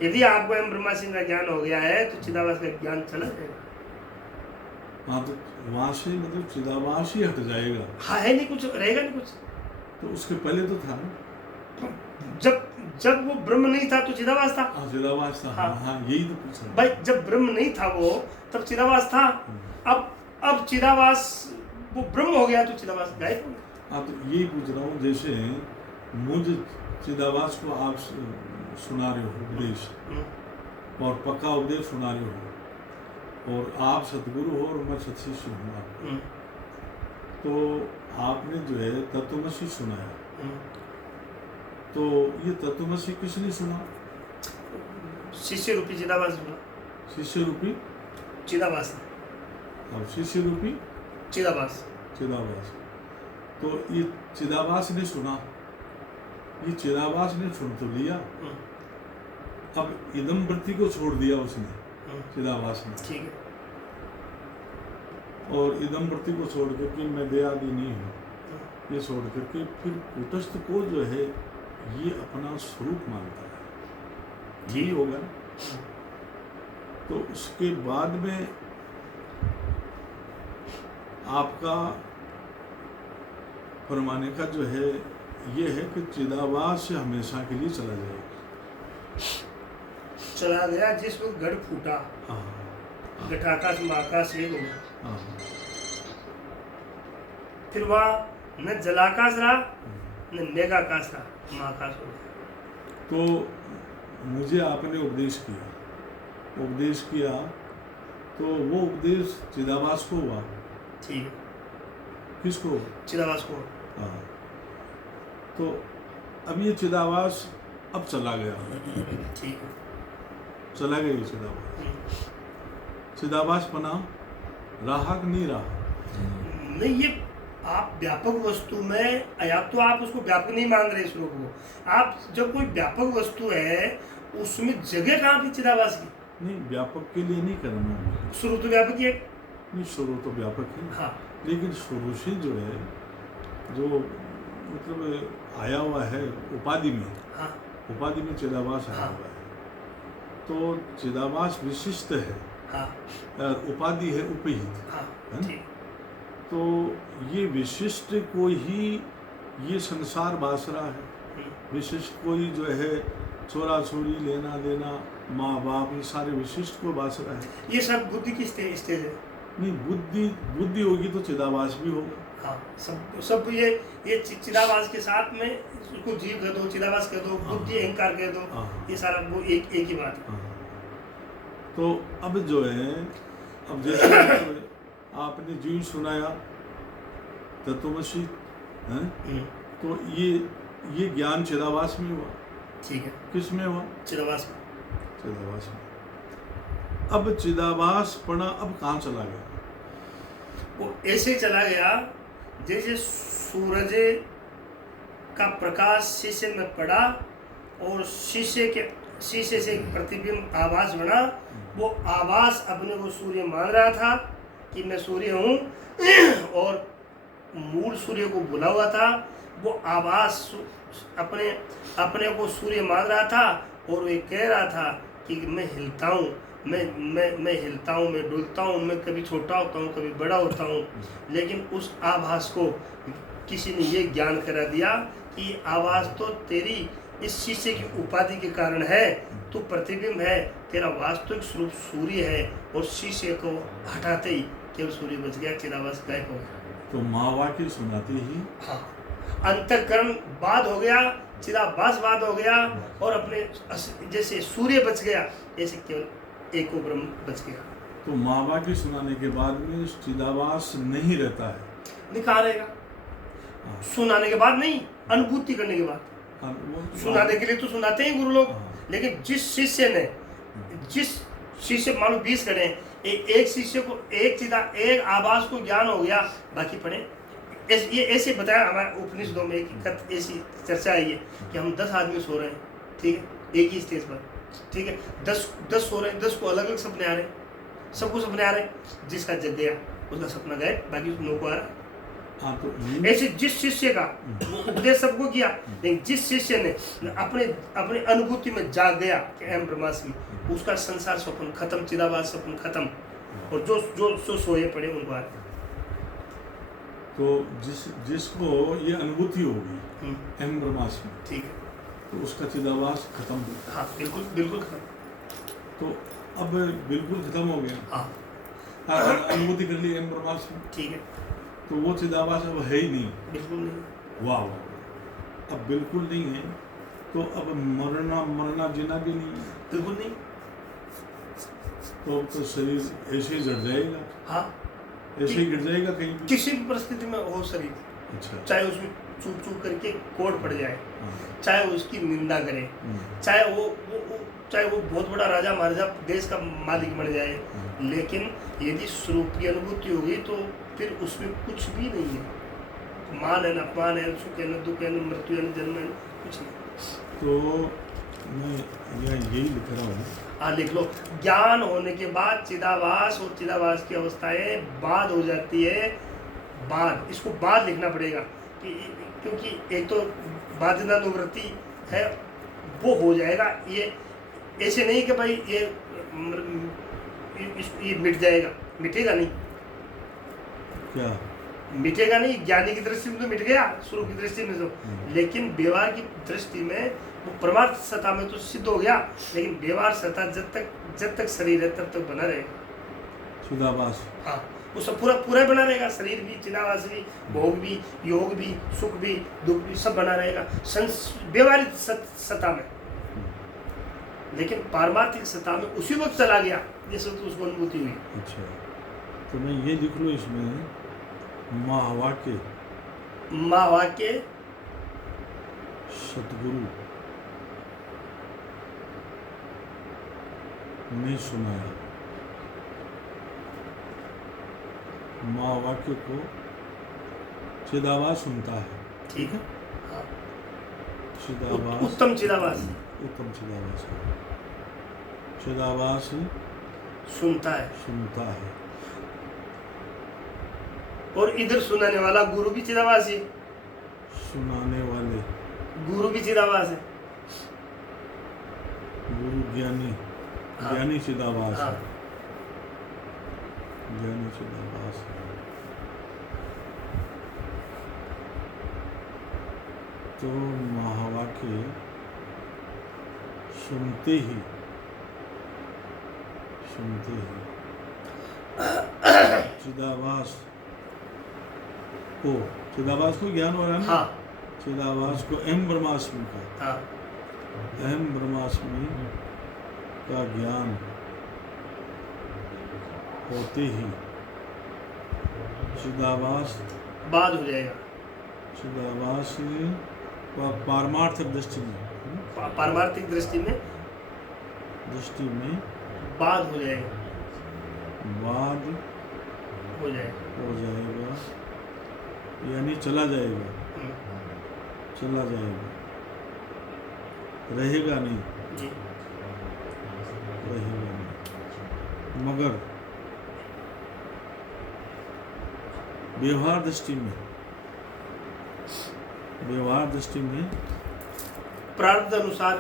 यदि आपको एम ब्रह्मास्मि का ज्ञान हो गया है तो चिदाभास का ज्ञान चला जाएगा। हाँ, तो वहाँ से मतलब चिदाभास ही हट जाएगा। हाँ, है नहीं कुछ, रहेगा नहीं कुछ। तो उसके पहले तो था ना? जब वो ब्रह्म नहीं था तो चिदाभास था। हाँ चिदाभास था। हाँ। हाँ यही तो पूछ रहा भाई जब ब्रह्म नहीं था वो तब चिदाभास था। अब चिदाभास वो ब्रह्म हो गया तो चिदाभास गायब हो गया। हाँ तो यही पूछ रहा हूँ, जैसे मुझ चिदाभास को आप सुना रहे हो उपदेश, और पक्का उपदेश सुना रहे हो, और आप सतगुरु हो और मैं सत्शिष्य हूँ आपका, तो आपने जो है तत्वमसी सुनाया, तो ये तत्वमसी किसने सुना? शिष्य रूपी चिदाभास बोला। शिष्य रूपी चिदाभास और शिष्य रूपी चिदाभास। चिदाभास। तो ये चिदाभास ने सुना, ये चिदाभास ने सुन तो लिया, अब इदम वृत्ति को छोड़ दिया उसने, चिदाभास ने। ठीक है। और इदम वृत्ति को छोड़ करके मैं देहादि नहीं हूँ, ये छोड़ करके फिर कूटस्थ को जो है ये अपना स्वरूप मानता है, यही होगा। तो उसके बाद में आपका फरमाने का जो है ये है कि चिदाभास से हमेशा के लिए चला जाएगा। चला गया जिसको गढ़ फूटा, घटाकाश महाकाश एक हो गया। हाँ। फिर वहाँ न जलाकाश रहा न मेघाकाश रहा, महाकाश हो गया। तो मुझे आपने उपदेश किया तो वो उपदेश चिदाभास को हुआ। ठीक है। किसको? चिदाभास को। हाँ। तो अब ये चिदाभास अब चला गया। ठीक है। चला गया ये चिदाभास। चिदाभास बना रहा कि नहीं रहा? नहीं, ये आप व्यापक वस्तु में, या तो आप उसको व्यापक नहीं मान रहे इस रूप को। आप जब कोई व्यापक वस्तु है उसमें जगह कहाँ थी चिदाभास की? नहीं, व्यापक के लिए नहीं करना। शुरू तो व्यापक ही है। नहीं, शुरू तो व्यापक है। हाँ। लेकिन शुरू से जो है, जो मतलब आया हुआ है उपाधि में। हाँ। उपाधि में चिदाभास आया हुआ है। तो चिदाभास विशिष्ट है। हाँ। और उपाधि है उपहित। हाँ। है? ठीक। तो ये विशिष्ट को ही ये संसार बास रहा है। विशिष्ट को ही जो है चोरा चोरी, लेना देना, माँ बाप, ये सारे विशिष्ट को बास रहा है। ये सब बुद्धि की स्टेज है। नहीं, बुद्धि होगी तो चिदाभास भी होगा। हाँ, सब ये चिदाभास के साथ में उसको जीव कह दो, चिदाभास कह दो, बुद्धि अहंकार कह दो, ये सारा वो एक ही बात है। तो अब जो है, अब जैसे आपने जीव सुनाया तत्वमसी है, तो ये ज्ञान चिदाभास में हुआ। ठीक है। किस में हुआ? चिदाभास में। अब चिदाभास पढ़ा, अब कहाँ चला गया? वो ऐसे चला गया जैसे सूरज का प्रकाश शीशे में पड़ा और शीशे से प्रतिबिंब आभास बना। वो आभास अपने को सूर्य मान रहा था कि मैं सूर्य हूँ, और मूल सूर्य को भुला हुआ था। वो आभास अपने को सूर्य मान रहा था, और वे कह रहा था कि मैं हिलता हूँ, मैं हिलता हूँ, मैं डुलता हूँ, मैं कभी छोटा होता हूँ, कभी बड़ा होता हूँ। लेकिन उस आभास को किसी ने ये ज्ञान करा दिया कि आभास तो तेरी इस शीशे की उपाधि के कारण है, तू प्रतिबिंब है, तेरा वास्तविक स्वरूप सूर्य है। और शीशे को हटाते ही केवल सूर्य बच गया, चिदाभास गायब हो गया। तो माँ वाक्य सुनाती ही, हाँ, अंतःकरण बाद हो गया, चिदाभास बाद हो गया, और अपने जैसे सूर्य बच गया ऐसे केवल एको ब्रह्म बच गया। तो माँ वाक्य सुनाने के बाद में चिदाभास नहीं रहता है। नहीं, कहाँ रहेगा? सुनाने के बाद नहीं, अनुभूति करने के बाद। सुनाने के लिए तो सुनाते हैं गुरु लोग, लेकिन जिस शिष्य मान लो 20 खड़े हैं, एक शिष्य को एक आभास को ज्ञान हो गया, बाकी पढ़े। ये ऐसे बताया हमारे उपनिषदों में, एक ऐसी चर्चा आई है कि हम 10 आदमी सो रहे हैं, ठीक है, एक ही स्टेज पर, ठीक है, 10 सो रहे हैं, 10 को अलग अलग सपने आ रहे हैं, सबको सपने आ रहे हैं। जिसका जग गया उसका सपना गए, बाकी 9 को आ रहा है। तो ऐसे जिस शिष्य का उपदेश सबको किया, लेकिन जिस शिष्य ने अपने अनुभूति में जाग गया कि अहम ब्रह्मास्मि, उसका संसार स्वप्न खत्म, चिदाभास स्वप्न खत्म, और जो सोए पड़े उनको आ रहे। तो जिसको ये अनुभूति होगी अहम ब्रह्मास्मि, ठीक है, तो उसका चिदाभास खत्म हो, हाँ बिल्कुल बिल्कुल खत्म। तो अब बिल्कुल खत्म हो गया। हाँ अनुभूति कर ली एम ब्रह्मास्मि, ठीक है, तो वो चिदाभास अब है ही नहीं। बिल्कुल नहीं। वाह वाह, अब बिल्कुल नहीं है, तो अब मरना जीना भी नहीं है, बिल्कुल नहीं। तो शरीर ऐसे ही जड़ जाएगा, हाँ ऐसे ही गिर जाएगा कहीं भी। किसी भी परिस्थिति में हो शरीर, अच्छा, चाहे उसमें चूक चूक करके कोड़ पड़ जाए, हाँ, चाहे उसकी निंदा करे, चाहे वो बहुत बड़ा राजा महाराजा देश का मालिक बन जाए, लेकिन यदि स्वरूप की अनुभूति होगी तो फिर उसमें कुछ भी नहीं है। मान है न अपमान है, सुख है न दुख है, न मृत्यु है न जन्म है, कुछ नहीं। तो मैं यही लिख रहा हूँ। हाँ लिख लो, ज्ञान होने के बाद चिदाभास और चिदाभास की अवस्थाएं बाद हो जाती है। बाद, इसको बाद लिखना पड़ेगा क्योंकि एक तो बाध्यतानुवृत्ति है वो हो जाएगा। ये ऐसे नहीं कि भाई ये मिट जाएगा, मिटेगा नहीं। क्या मिटेगा नहीं? ज्ञानी की दृष्टि में तो मिट गया, स्वरूप की दृष्टि में तो, लेकिन व्यवहार की दृष्टि में वो परमार्थ सत्ता में तो सिद्ध हो गया, लेकिन व्यवहार सत्ता जब तक शरीर है तब तक बना रहेगा चिदाभास। हाँ वो सब पूरा बना रहेगा। शरीर भी, चिदाभास भी, भोग भी, योग भी, सुख भी, दुख भी, सब बना रहेगा व्यवहारिक सत्ता में। लेकिन पारमार्थिक सत्ता में उसी वक्त चला गया जिस वक्त उसको अनुभूति हुई। अच्छा, तो मैं ये लिख लूँ इसमें, महावाक्य सतगुरु ने सुनाया। महावाक्य को चिदाभास सुनता है, ठीक है, हाँ। चिदाभास, उत्तम चिदाभास, उत्तम चिदाभास है। चिदाभास सुनता है और इधर सुनाने वाला गुरु भी चिदाभास है, सुनाने वाले गुरु भी चिदाभास है, गुरु ज्ञानी, हाँ। ज्ञानी चिदाभास हाँ। है, ज्ञानी चिदाभास है। तो महावाक्य सुनते ही चिदाभास को ज्ञान हो रहा है ना। हाँ चिदाभास को एम ब्रह्मास्मि का, हाँ अहम ब्रह्मास्मि का ज्ञान होते ही चिदाभास बाद हो जाएगा। चिदाभास पारमार्थिक दृष्टि में, पारमार्थिक दृष्टि में बाद हो जाएगा, बाद हो जाएगा, हो जाएगा, यानी चला जाएगा, चला जाएगा, रहेगा नहीं, जी रहेगा नहीं। मगर व्यवहार दृष्टि में प्रारब्ध अनुसार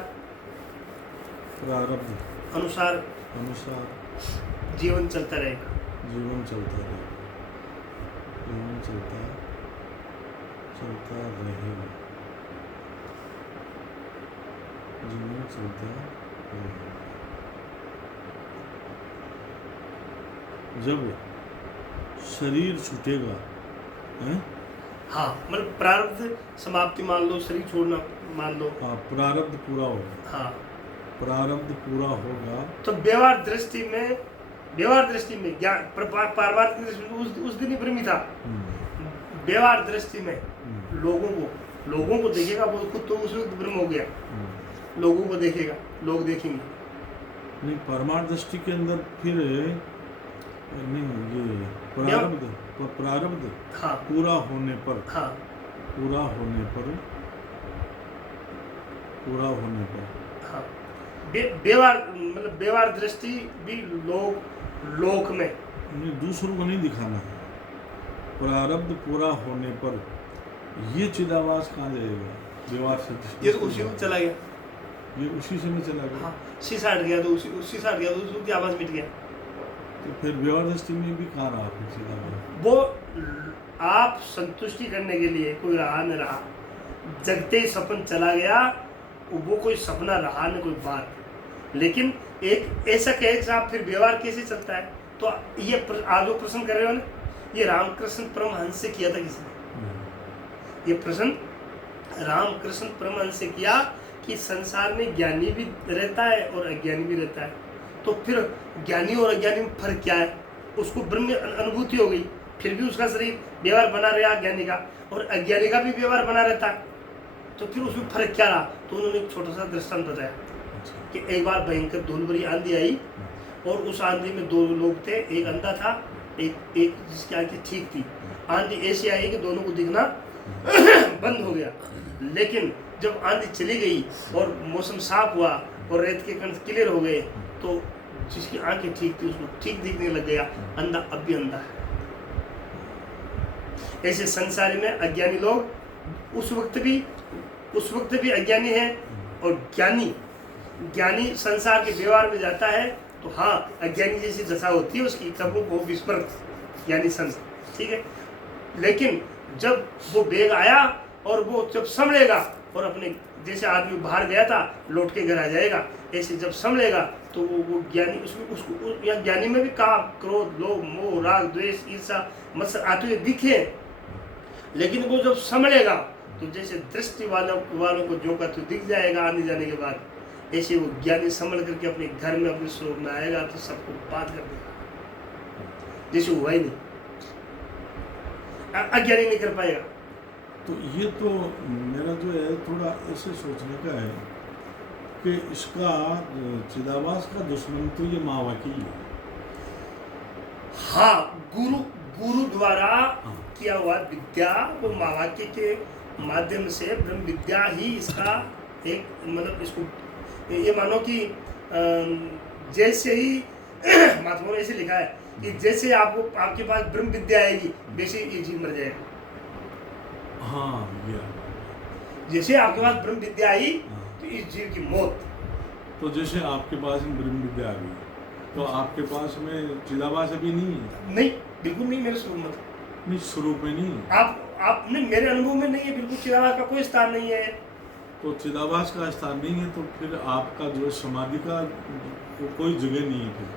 जीवन चलता रहेगा, जीवन चलता रहेगा, जब शरीर छूटेगा, हैं? हाँ मतलब प्रारब्ध समाप्ति मान लो, शरीर छोड़ना मान लो, हाँ, प्रारब्ध पूरा होगा, हाँ प्रारब्ध पूरा होगा, तो व्यवहार दृष्टि में ज्ञान पारमार्थिक दृष्टि में उस दिन ही ब्रह्मी था। व्यवहार दृष्टि में लोगों को देखेगा, वो खुद तो उस वक्त ब्रह्म हो गया, लोगों को देखेगा, लोग देखेंगे। नहीं, परमार्थ दृष्टि के अंदर फिर नहीं, ये प्रारब्ध हाँ पूरा होने पर, हाँ हाँ व्यवहार दृष्टि भी लोक में दूसरों को नहीं दिखाना है। प्रारब्ध पूरा होने पर ये चिदाभास कहाँ जाएगा? व्यवहार से ये तो उसी में चला गया, ये उसी से नहीं चला गया। हाँ शीशा हट गया तो उसी से हट गया तो उसकी आवाज मिट गया। तो फिर व्यवहार दृष्टि में भी कहाँ रहा फिर चिदाभास? वो आप संतुष्टि करने के लिए कोई रहा न रहा, जगते ही सपन चला गया वो कोई सपना रहा न कोई बात। लेकिन एक ऐसा कहे साहब फिर व्यवहार कैसे चलता है? तो ये आज जो प्रश्न कर रहे हो ना, ये रामकृष्ण परमहंस से किया था किसने? ये प्रश्न रामकृष्ण परमहंस से किया कि संसार में ज्ञानी भी रहता है और अज्ञानी भी रहता है, तो फिर ज्ञानी और अज्ञानी में फर्क क्या है? उसको ब्रह्म अनुभूति हो गई, फिर भी उसका शरीर व्यवहार बना रहा ज्ञानी का, और अज्ञानी का भी व्यवहार बना रहता है, तो फिर उसमें फर्क क्या रहा? तो उन्होंने एक छोटा सा दृष्टांत बताया कि एक बार भयंकर धूल भरी आंधी आई और उस आंधी में दो लोग थे, एक अंधा था, एक जिसकी आंखें ठीक थी। आंधी ऐसी आई कि दोनों को दिखना बंद हो गया। लेकिन जब आंधी चली गई और मौसम साफ हुआ और रेत के कण क्लियर हो गए, तो जिसकी आंखें ठीक थी उसको ठीक दिखने लग गया, अंधा अब भी अंधा है। ऐसे संसार में अज्ञानी लोग उस वक्त भी अज्ञानी है, और ज्ञानी संसार के व्यवहार में जाता है तो हाँ अज्ञानी जैसी दशा होती है उसकी, तब वो विस्मृत ज्ञानी संसार, ठीक है। लेकिन जब वो वेग आया और वो जब संभलेगा और अपने जैसे आदमी बाहर गया था लौट के घर आ जाएगा, ऐसे जब संभलेगा तो वो ज्ञानी उसको या ज्ञानी में भी काम, क्रोध, लोभ, मोह, राग, द्वेष, ईर्षा, मत्सर आते हुए दिखे, लेकिन वो जब संभलेगा तो जैसे दृष्टि वालों को जो का तो दिख जाएगा आने जाने के बाद, ऐसे वो ज्ञानी संभल करके अपने घर में अपने स्वरूप में आएगा तो सबको बात कर देगा, जैसे हुआ ही नहीं। अज्ञानी नहीं कर पाएगा। तो ये तो मेरा जो है थोड़ा ऐसे सोचने का है कि इसका चिदाभास का दुश्मन तो ये मावाकी है। हाँ, गुरु द्वारा किया हुआ विद्या, वो मावाक्य के माध्यम से ब्रह्म विद्या ही इसका एक मतलब, इसको ये मानो कि जैसे ही महात्मा ने ऐसे लिखा है कि जैसे आपके पास ब्रह्म विद्या आएगी वैसे ये जीव मर जाएगा। हाँ, जैसे आपके पास ब्रह्म विद्या आई तो इस जीव की मौत। तो जैसे आपके पास ब्रह्म विद्या आ गई तो आपके पास में चिदाभास अभी नहीं है? नहीं, बिल्कुल नहीं, मेरे स्वरूप में नहीं, स्वरूप में नहीं है। आपने मेरे अनुभव में नहीं है, बिल्कुल चिदाभास का कोई स्थान नहीं है। तो चिदाभास का स्थान नहीं है तो फिर आपका जो समाधि का कोई जगह नहीं है। फिर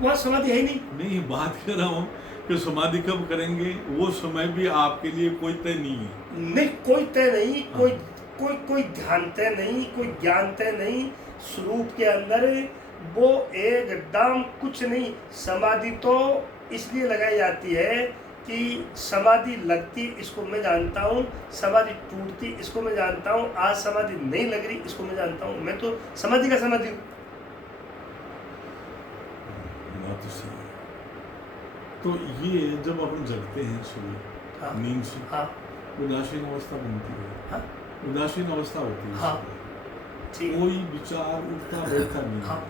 वहाँ समाधि है ही नहीं, बात कर रहा हूँ कि समाधि कब करेंगे, वो समय भी आपके लिए कोई तय नहीं है। नहीं, कोई तय नहीं, कोई ध्यान तय नहीं, कोई ज्ञान तय नहीं। स्वरूप के अंदर वो एकदम कुछ नहीं। समाधि तो इसलिए लगाई जाती है कि समाधि लगती इसको मैं जानता हूँ, समाधि टूटती इसको मैं जानता हूँ, आज समाधि नहीं लग रही इसको मैं जानता हूँ। मैं तो समाधि का समाधि हूँ। तो ये जब अपन जगते हैं सुबह, हाँ, नींद से, हाँ, उदासीन अवस्था बनती है, हाँ, उदासीन अवस्था होती है, हाँ, कोई विचार उठता बैठता नहीं, हाँ,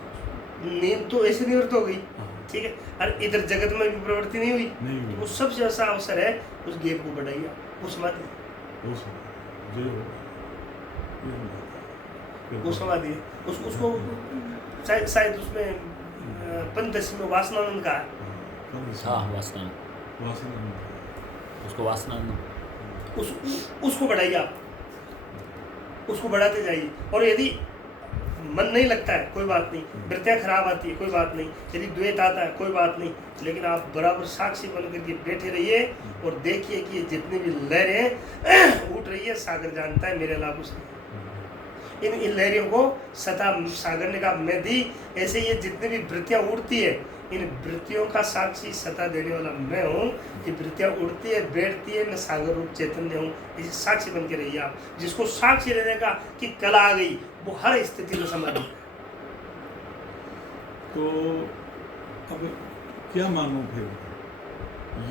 नींद तो ऐसे निवृत्त हो गई, हाँ, ठीक है। अरे इधर जगत में भी प्रवृत्ति नहीं हुई, तो वो सबसे ऐसा अवसर है उस गेप को बढ़ाइए, वो समाधि उसको शायद उसमें पंचदशी में वासनानंद का है। हाँ, वासना उसको वासना उसको बढ़ाइए आप, उसको बढ़ाते जाइए। और यदि मन नहीं लगता है कोई बात नहीं, वृत्तियाँ खराब आती है कोई बात नहीं, यदि द्वैत आता है कोई बात नहीं, लेकिन आप बराबर साक्षी बन करके बैठे रहिए और देखिए कि ये जितनी भी लहरें उठ रही है सागर जानता है, मेरे अलावा कुछ नहीं। इन लहरों को सता सागर ने कहा मैं दी। ऐसे ये जितनी भी वृत्तियाँ उड़ती है, इन वृत्तियों का साक्षी सता देने वाला मैं हूँ। ये वृत्तियाँ उड़ती है बैठती है, मैं सागर रूप चैतन्य हूँ। इसे साक्षी बन के रहिए आप। जिसको साक्षी रहने का कि कला आ गई वो हर स्थिति में समझ। तो अब क्या मानो फिर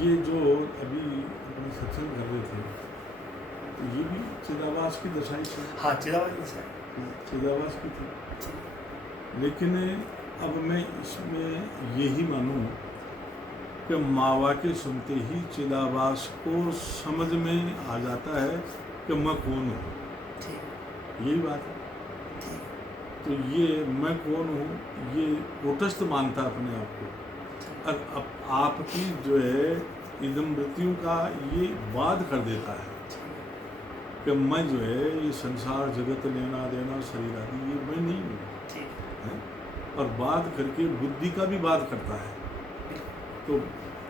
ये जो अभी अपने सत्संग कर रहे थे, तो ये भी चिदाभास की दशाई थी। हाँ, चिदाभास की थी। लेकिन अब मैं इसमें यही मानूं कि मावाक्य सुनते ही चिदाभास को समझ में आ जाता है कि मैं कौन हूँ, यही बात है। तो ये मैं कौन हूँ ये कूटस्थ मानता अपने आप को, और अब आपकी जो है इदम वृत्तियों का ये वाद कर देता है कि मैं जो है ये संसार जगत लेना देना शरीर आदि ये मैं नहीं हूँ, ठीक है? और बात करके बुद्धि का भी बात करता है, तो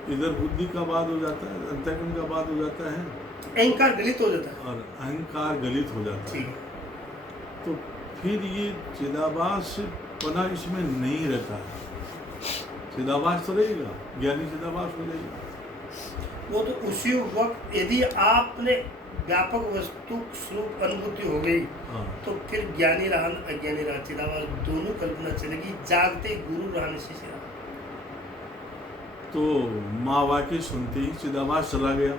इधर बुद्धि का बात हो जाता है, अंतःकरण का बात हो जाता है, अहंकार गलित हो जाता है। और अहंकार गलित हो जाता है। ठीक है। तो फिर ये चिदाभास पना इसमें नहीं रहता है। चिदाभास तो रहेगा, ज्ञानी चिदाभास हो जाएगा। वो तो उसी वक्त यदि आपने व्यापक वस्तु स्वरूप अनुभूति हो गई हाँ, तो फिर ज्ञानी रहन अज्ञानी रहा चिदाभास दोनों कल्पना चलेगी। जागते गुरु रहने शिष्य रहा। तो माँ वाक्य सुनते ही चिदाभास चला गया।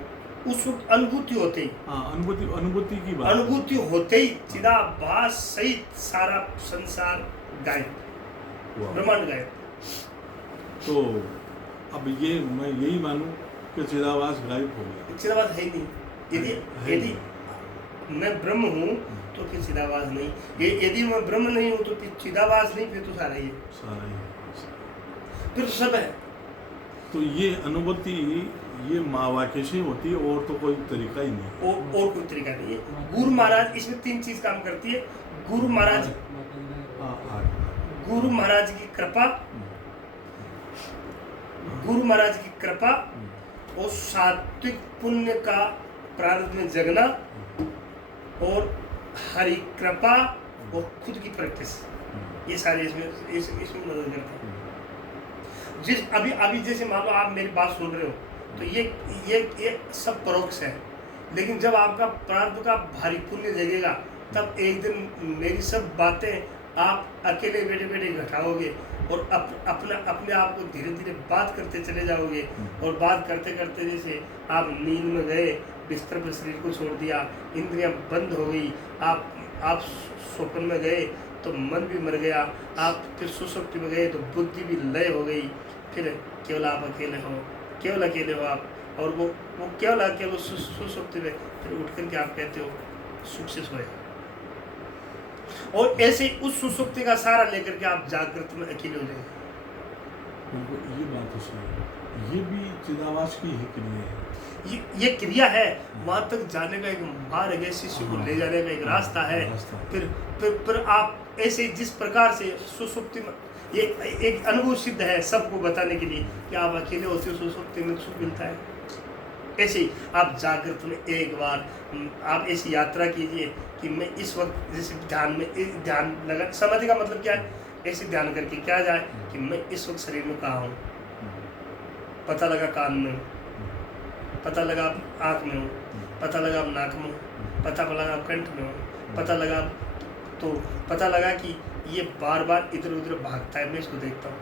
उस वक्त अनुभूति होते ही, हाँ, अनुभूति की बात। अनुभूति होते ही चिदाभास सहित सारा संसार गायब, वाह। ब्रह्मांड गायब। तो अब ये मैं यही मानूं कि चिदाभास गायब हो गया। चिदाभास है ही नहीं। यदि है यदि मैं ब्रह्म हूँ तो फिर चिदाभास नहीं, यदि मैं ब्रह्म नहीं हूँ तो फिर चिदाभास नहीं, फिर तो सारा ही है, सारा ही। फिर तो सब है। तो ये अनुभूति ये माँ वाक्य से होती है, और तो कोई तरीका ही नहीं। और कोई तरीका नहीं है। गुरु महाराज इसमें तीन चीज काम करती है। गुरु महाराज, गुरु महाराज की कृपा, गुरु महाराज की कृपा और सात्विक पुण्य का प्रारब्ध में जगना और हरि कृपा और खुद की प्रैक्टिस, ये सारे इसमें मदद करते हैं। जिस अभी जैसे मान लो आप मेरी बात सुन रहे हो तो ये सब परोक्ष है, लेकिन जब आपका प्रारब्ध का भारी पुण्य जगेगा तब एक दिन मेरी सब बातें आप अकेले बैठे बैठे घटाओगे और अपने आप को धीरे धीरे बात करते चले जाओगे। और बात करते करते जैसे आप नींद में गए, बिस्तर पर शरीर को छोड़ दिया, इंद्रियां बंद हो गई, आप स्वप्न में गए तो मन भी मर गया, आप फिर सुसुप्ति में गए तो बुद्धि भी लय हो गई, फिर केवल आप अकेले हो, केवल अकेले हो आप। और वो केवल अकेले सुसुप्ति में फिर उठ करके आप कहते हो सुख से सोए। और ऐसे उस सुसुप्ति का सहारा लेकर के आप जागृत में अकेले हो जाएंगे। ये बात तो सही है, ये भी चिदाभास की ही क्रिया है। ये क्रिया है, वहां तक जाने का एक मार्ग है, शिष्य को ले जाने का एक रास्ता है। फिर आप ऐसे जिस प्रकार से सुसुप्ति में, ये एक अनुभव सिद्ध है सबको बताने के लिए कि आप अकेले होते हो सुसुप्ति में सुख मिलता है। ऐसे ही आप जागृत में एक बार आप ऐसी यात्रा कीजिए कि मैं इस वक्त जैसे ध्यान लगा, समाधि का मतलब क्या है, ऐसे ध्यान करके क्या जाए कि मैं इस वक्त शरीर में कहाँ हूँ, पता लगा कान में, पता लगा आप आँख में हो, पता लगा आप नाक में हो, पता लगा आप कंठ में हो, पता लगा कि ये बार बार इधर उधर भागता है, मैं इसको देखता हूँ।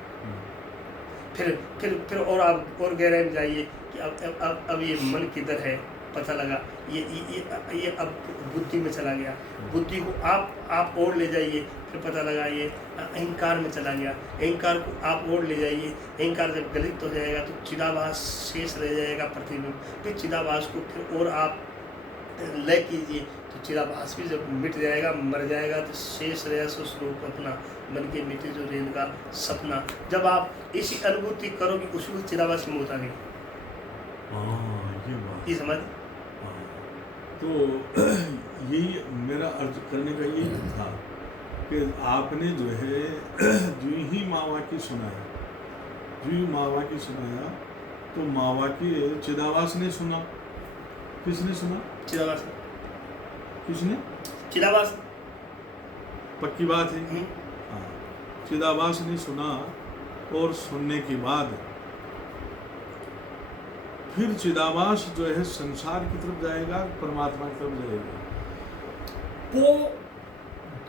फिर और आप और गहराई में जाइए कि अब ये मन किधर है, पता लगा ये अब बुद्धि में चला गया, बुद्धि को आप और ले जाइए, फिर पता लगा ये अहंकार में चला गया, अहंकार को आप और ले जाइए, अहंकार जब गलित हो जाएगा तो चिदाभास शेष रह जाएगा प्रतिबिंब, फिर चिदाभास को फिर और आप लय कीजिए तो चिदाभास भी जब मिट जाएगा, मर जाएगा, तो शेष रहेगा स्वरूप अपना मन के मिटे जो रेल का सपना। जब आप ऐसी अनुभूति करोगे उसी वक्त चिदाभास की मौत आ गई। ये समझ। तो यही मेरा अर्ज करने का यही था कि आपने जो है जो ही मावा की सुनाया, तो मावा की चिदाभास ने सुना। किसने सुना? चिदाभास। किसने? चिदाभास। पक्की बात है। हाँ, चिदाभास ने सुना और सुनने के बाद फिर चिदाभास जो है संसार की तरफ जाएगा, परमात्मा की तरफ जाएगा। वो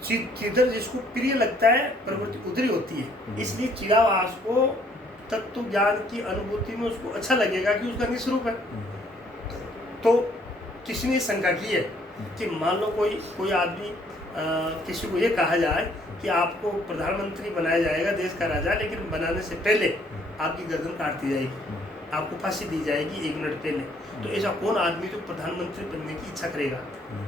जिधर जिसको प्रिय लगता है प्रवृत्ति उधर ही होती है। इसलिए चिदाभास को तत्व ज्ञान की अनुभूति में उसको अच्छा लगेगा कि उसका निस्वरूप है। तो किसी ने शंका की है कि मान लो कोई आदमी किसी को ये कहा जाए कि आपको प्रधानमंत्री बनाया जाएगा, देश का राजा, लेकिन बनाने से पहले आपकी गर्दन काट दी जाएगी, आपको फांसी दी जाएगी 1 मिनट पहले, तो ऐसा कौन आदमी जो प्रधानमंत्री बनने की इच्छा करेगा?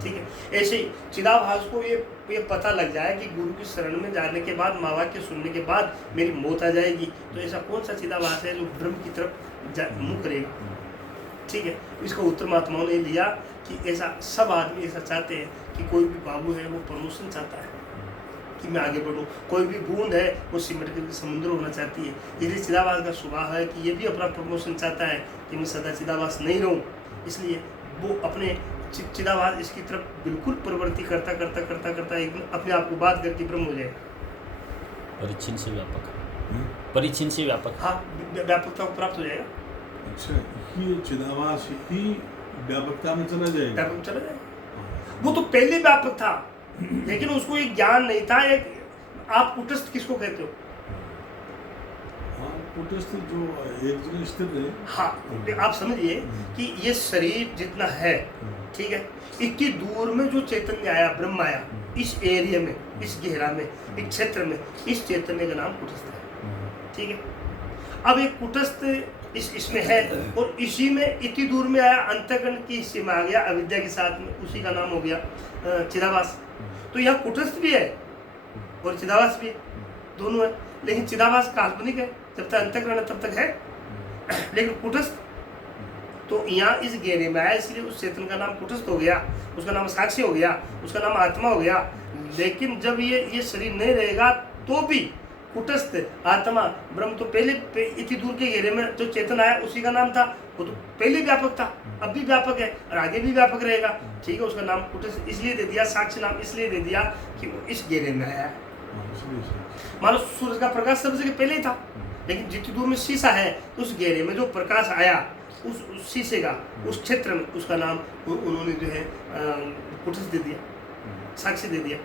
ठीक है। ऐसे ही चिदाभास को ये पता लग जाए कि गुरु की शरण में जाने के बाद, माँ वाक्य सुनने के बाद मेरी मौत आ जाएगी, तो ऐसा कौन सा चिदाभास है जो ब्रह्म की तरफ मुँह करेगा? ठीक है। इसका उत्तर महात्माओं ने लिया कि ऐसा सब आदमी ऐसा चाहते हैं कि कोई भी बाबू है वो प्रमोशन चाहता है कि मैं आगे बढ़ूं, कोई भी बूंद है वो सिमट के समुद्र होना चाहती है। इसलिए चिदाभास का स्वभाव है कि ये भी अपना प्रमोशन चाहता है कि मैं सदा चिदाभास नहीं रहूं, इसलिए वो अपने चिदाभास इसकी तरफ बिल्कुल प्रवृत्ति करता करता करता करता एक दिन अपने आप को बात करके ब्रह्म हो जाएगा। परिचिन से व्यापक, परिचिन से व्यापक। हाँ, व्यापकता को प्राप्त हो जाएगा। अच्छा, ये चिदाभास ही व्यापकता में चला जाएगा। व्यापक चला जाएगा। वो तो पहले व्यापक था, लेकिन उसको एक ज्ञान नहीं था। एक आप कुटस्थ किसको कहते हो? हाँ, कुटस्थ जो एक जगह स्थित है। हाँ, आप समझिए कि ये शरीर जितना है, ठीक है, इतनी दूर में जो चैतन्य आया, ब्रह्म आया, इस एरिया में, इस घेरा में, इस क्षेत्र में, इस चैतन्य का नाम कुटस्थ है। ठीक है, अब एक कुटस्थ इसमें है और इसी में इतनी दूर में आया, अंतःकरण के हिस्से में आ गया अविद्या के साथ में, उसी का नाम हो गया चिदाभास। तो यह कुटस्थ भी है और चिदाभास भी है, दोनों है। लेकिन चिदाभास काल्पनिक है, जब तक अंतःकरण है तब तक है। लेकिन कुटस्थ तो यहाँ इस घेरे में आया, इसलिए उस चेतन का नाम कुटस्थ हो गया, उसका नाम साक्षी हो गया, उसका नाम आत्मा हो गया। लेकिन जब ये शरीर नहीं रहेगा तो भी कुटस्थ आत्मा ब्रह्म तो पहले इतनी दूर के घेरे में जो चेतन आया उसी का नाम था, वो तो पहले व्यापक था, अब भी व्यापक है और आगे भी व्यापक रहेगा। ठीक है, उसका नाम कुटस्थ इसलिए दे दिया, साक्षी नाम इसलिए दे दिया कि वो इस घेरे में आया। मानो सूरज का प्रकाश सब जगह पहले ही था, लेकिन जितनी दूर में शीशा है उस घेरे में जो प्रकाश आया, उस शीशे का, उस क्षेत्र में, उसका नाम उन्होंने जो है कुटस्थ दे दिया, साक्षी दे दिया।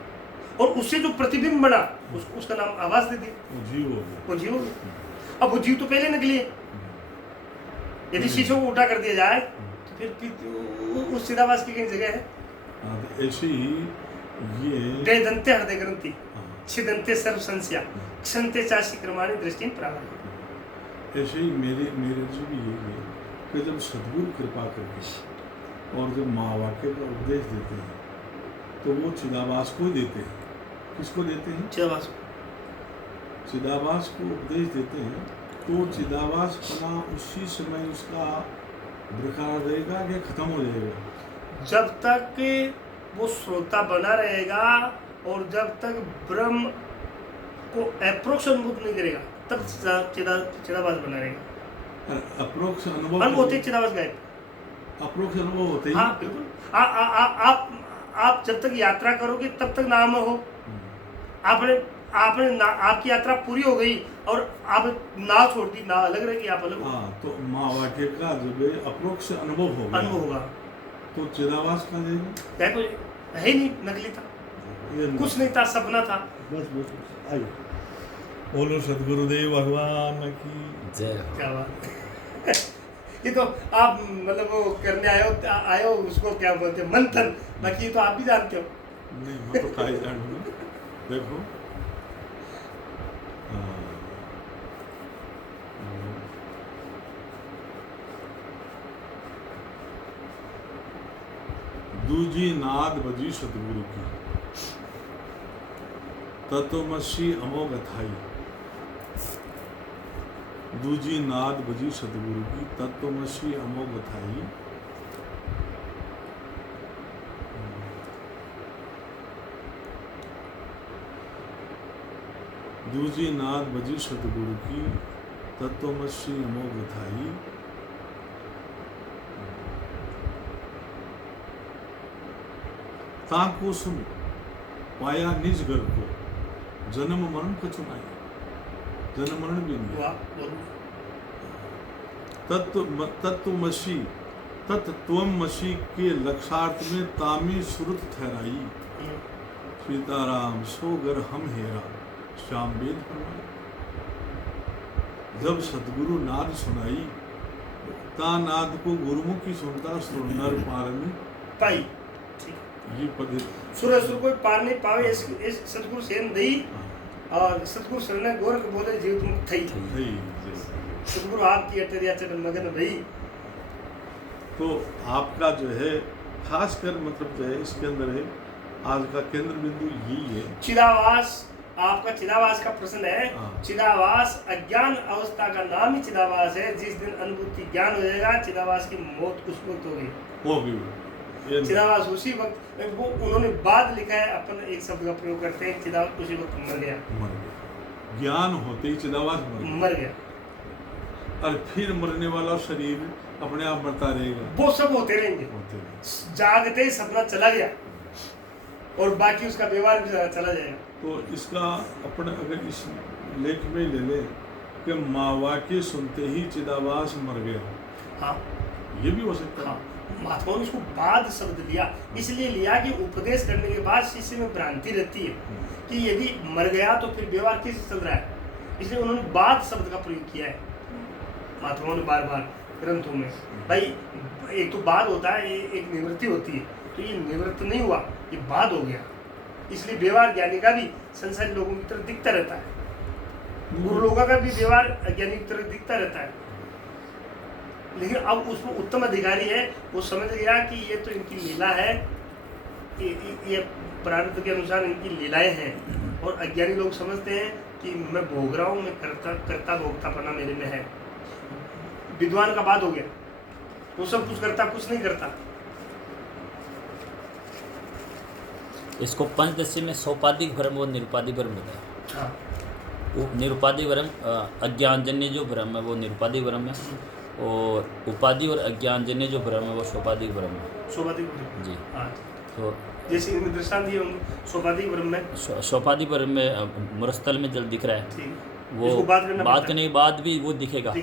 और उससे जो प्रतिबिंब बना उसका नाम आवाज दे दी, वो जीव हो गया। अब वो जीव तो पहले निकली है, यदि शीशों को उल्टा कर दिया जाए तो फिर उस चिदाभास की कहीं जगह है। ऐसे ही ये वेदंते हृदय ग्रंथि छिदंते सर्व संस्या क्षंते चाशि क्रमाणी दृष्टि प्राप्त। ऐसे ही मेरे जो भी यही है कि जब सद्गुरु कृपा करके और जब महावाक्य का उपदेश देते हैं तो वो चिदाभास को देते हैं। किसको देते हैं? चिदाभास। चिदाभास को उपदेश देते हैं तो चिदाभास बना उसी समय उसका बरकरार रहेगा या खत्म हो जाएगा? जब तक वो श्रोता बना रहेगा और जब तक ब्रह्म को अप्रोक्ष अनुभव नहीं करेगा तब चिदाभास बना रहेगा। अप्रोक्ष अनुभव होते चिदाभास गायब, अप्रोक्ष अनुभव होते ही। हाँ बिल्कुल। आप जब तक यात्रा करोगे तब तक नाम हो। आपने आपकी यात्रा पूरी हो गई और आप नाव छोड़ दी, नाव अलग रहेगी, आप अलग। हाँ, तो महावाक्य का जब अप्रोक्ष अनुभव होगा तो चिदाभास कहाँ जाएगी? है ही नहीं, नकली था, कुछ नहीं था, सपना था। बस आइए, बोलो सदगुरुदेव भगवान की जय। क्या बात ये तो आप मतलब वो करने आए हो उसको क्या बोलते हैं, मंथन। बाकी ये तो आप भी जानते हो। नहीं, मैं तो काय जानूंगा। देखो दूजी नाद बजी सतगुरु की तत्वमसी अमोघ अथाई। दूजी नाद बजी सतगुरु की तत्वमसी अमोघ अथाई। दूजी नाद बजी सतगुरु की तत्वमसी अमोघ अथाई। ताको सुन पाया निज घर को जन्म मरण कछु नहीं, जन्म मरण भी नहीं। तत्वमसी तत्वमसी के लक्षार्थ में तामी सुरत ठहराई। सीताराम सोगर हम हेरा श्याम वेद फरमाई। जब सतगुरु नाद सुनाई ता नाद को गुरुमुखी सुनता सुनर पार में पाई। ये पद सुर कोई पार नहीं पावे इस सतगुरु सेन दई और सतगुरु शरण गोरख बोले जीव तुम थई। सतगुरु आपकी अटरिया चरण मगन भई। तो आपका जो है खास कर मतलब जो है इसके अंदर है आज का केंद्र बिंदु यही है। चिदाभास, आपका चिदाभास का प्रश्न है। चिदाभास अज्ञान अवस्था का नाम ही चिदाभास है। जिस दिन अनुभूति ज्ञान हो जाएगा चिदाभास की मौत उस वक्त होगी। ये चिदाभास उसी वक्त, वो उन्होंने बाद लिखा है, अपन एक शब्द का प्रयोग करते हैं, चिदाभास उसी वक्त मर गया। मर गया, ज्ञान होते ही चिदाभास मर गया। और फिर मरने वाला शरीर अपने आप मरता रहेगा, वो सब होते रहेंगे, जागते ही सपना चला गया और बाकी उसका व्यवहार भी चला जाएगा। तो इसका अपन अगर इस लेख में ले ले कि माँ वाक्य सुनते ही चिदाभास मर गया, हाँ ये भी हो सकता है। हाँ, महात्मा ने उसको बाद शब्द लिया, इसलिए लिया कि उपदेश करने के बाद शिष्य में भ्रांति रहती है कि यदि मर गया तो फिर व्यवहार कैसे चल रहा है, इसलिए उन्होंने बाद शब्द का प्रयोग किया है महात्माओं ने बार बार ग्रंथों में। भाई एक तो बाद होता है, एक निवृत्ति होती है, तो ये निवृत्त नहीं हुआ, ये बाद हो गया, इसलिए व्यवहार ज्ञानी का भी संसारी लोगों की तरह दिखता रहता है, गुरु लोगों का भी व्यवहार अज्ञानी की तरह दिखता रहता है। लेकिन अब उसमें उत्तम अधिकारी है, वो समझ गया कि ये तो इनकी लीला है, ये प्रारब्ध के अनुसार इनकी लीलाएं हैं, और अज्ञानी लोग समझते हैं कि मैं भोग रहा हूँ, मैं करता भोगतापना मेरे में है। विद्वान का बात हो गया, वो सब कुछ करता, कुछ नहीं करता। इसको पंचदशी में सोपाधिक भ्रम और निरुपाधिक भ्रम होता है। हाँ वो निरुपाधिक भ्रम अज्ञानजन्य जो भ्रम है वो निरुपाधिक भ्रम है, और उपाधि और अज्ञानजन्य जो भ्रम है वो सोपाधिक भ्रम है। सोपाधिक भ्रम, जी। हाँ, तो जैसे इनमें दृष्टांत दिए होंगे, सोपाधिक भ्रम में सोपाधिक भ्रम में मरुस्थल में जल दिख रहा है, ठीक, वो इसको बात करना बात पड़ता करने के बाद भी वो दिखेगा,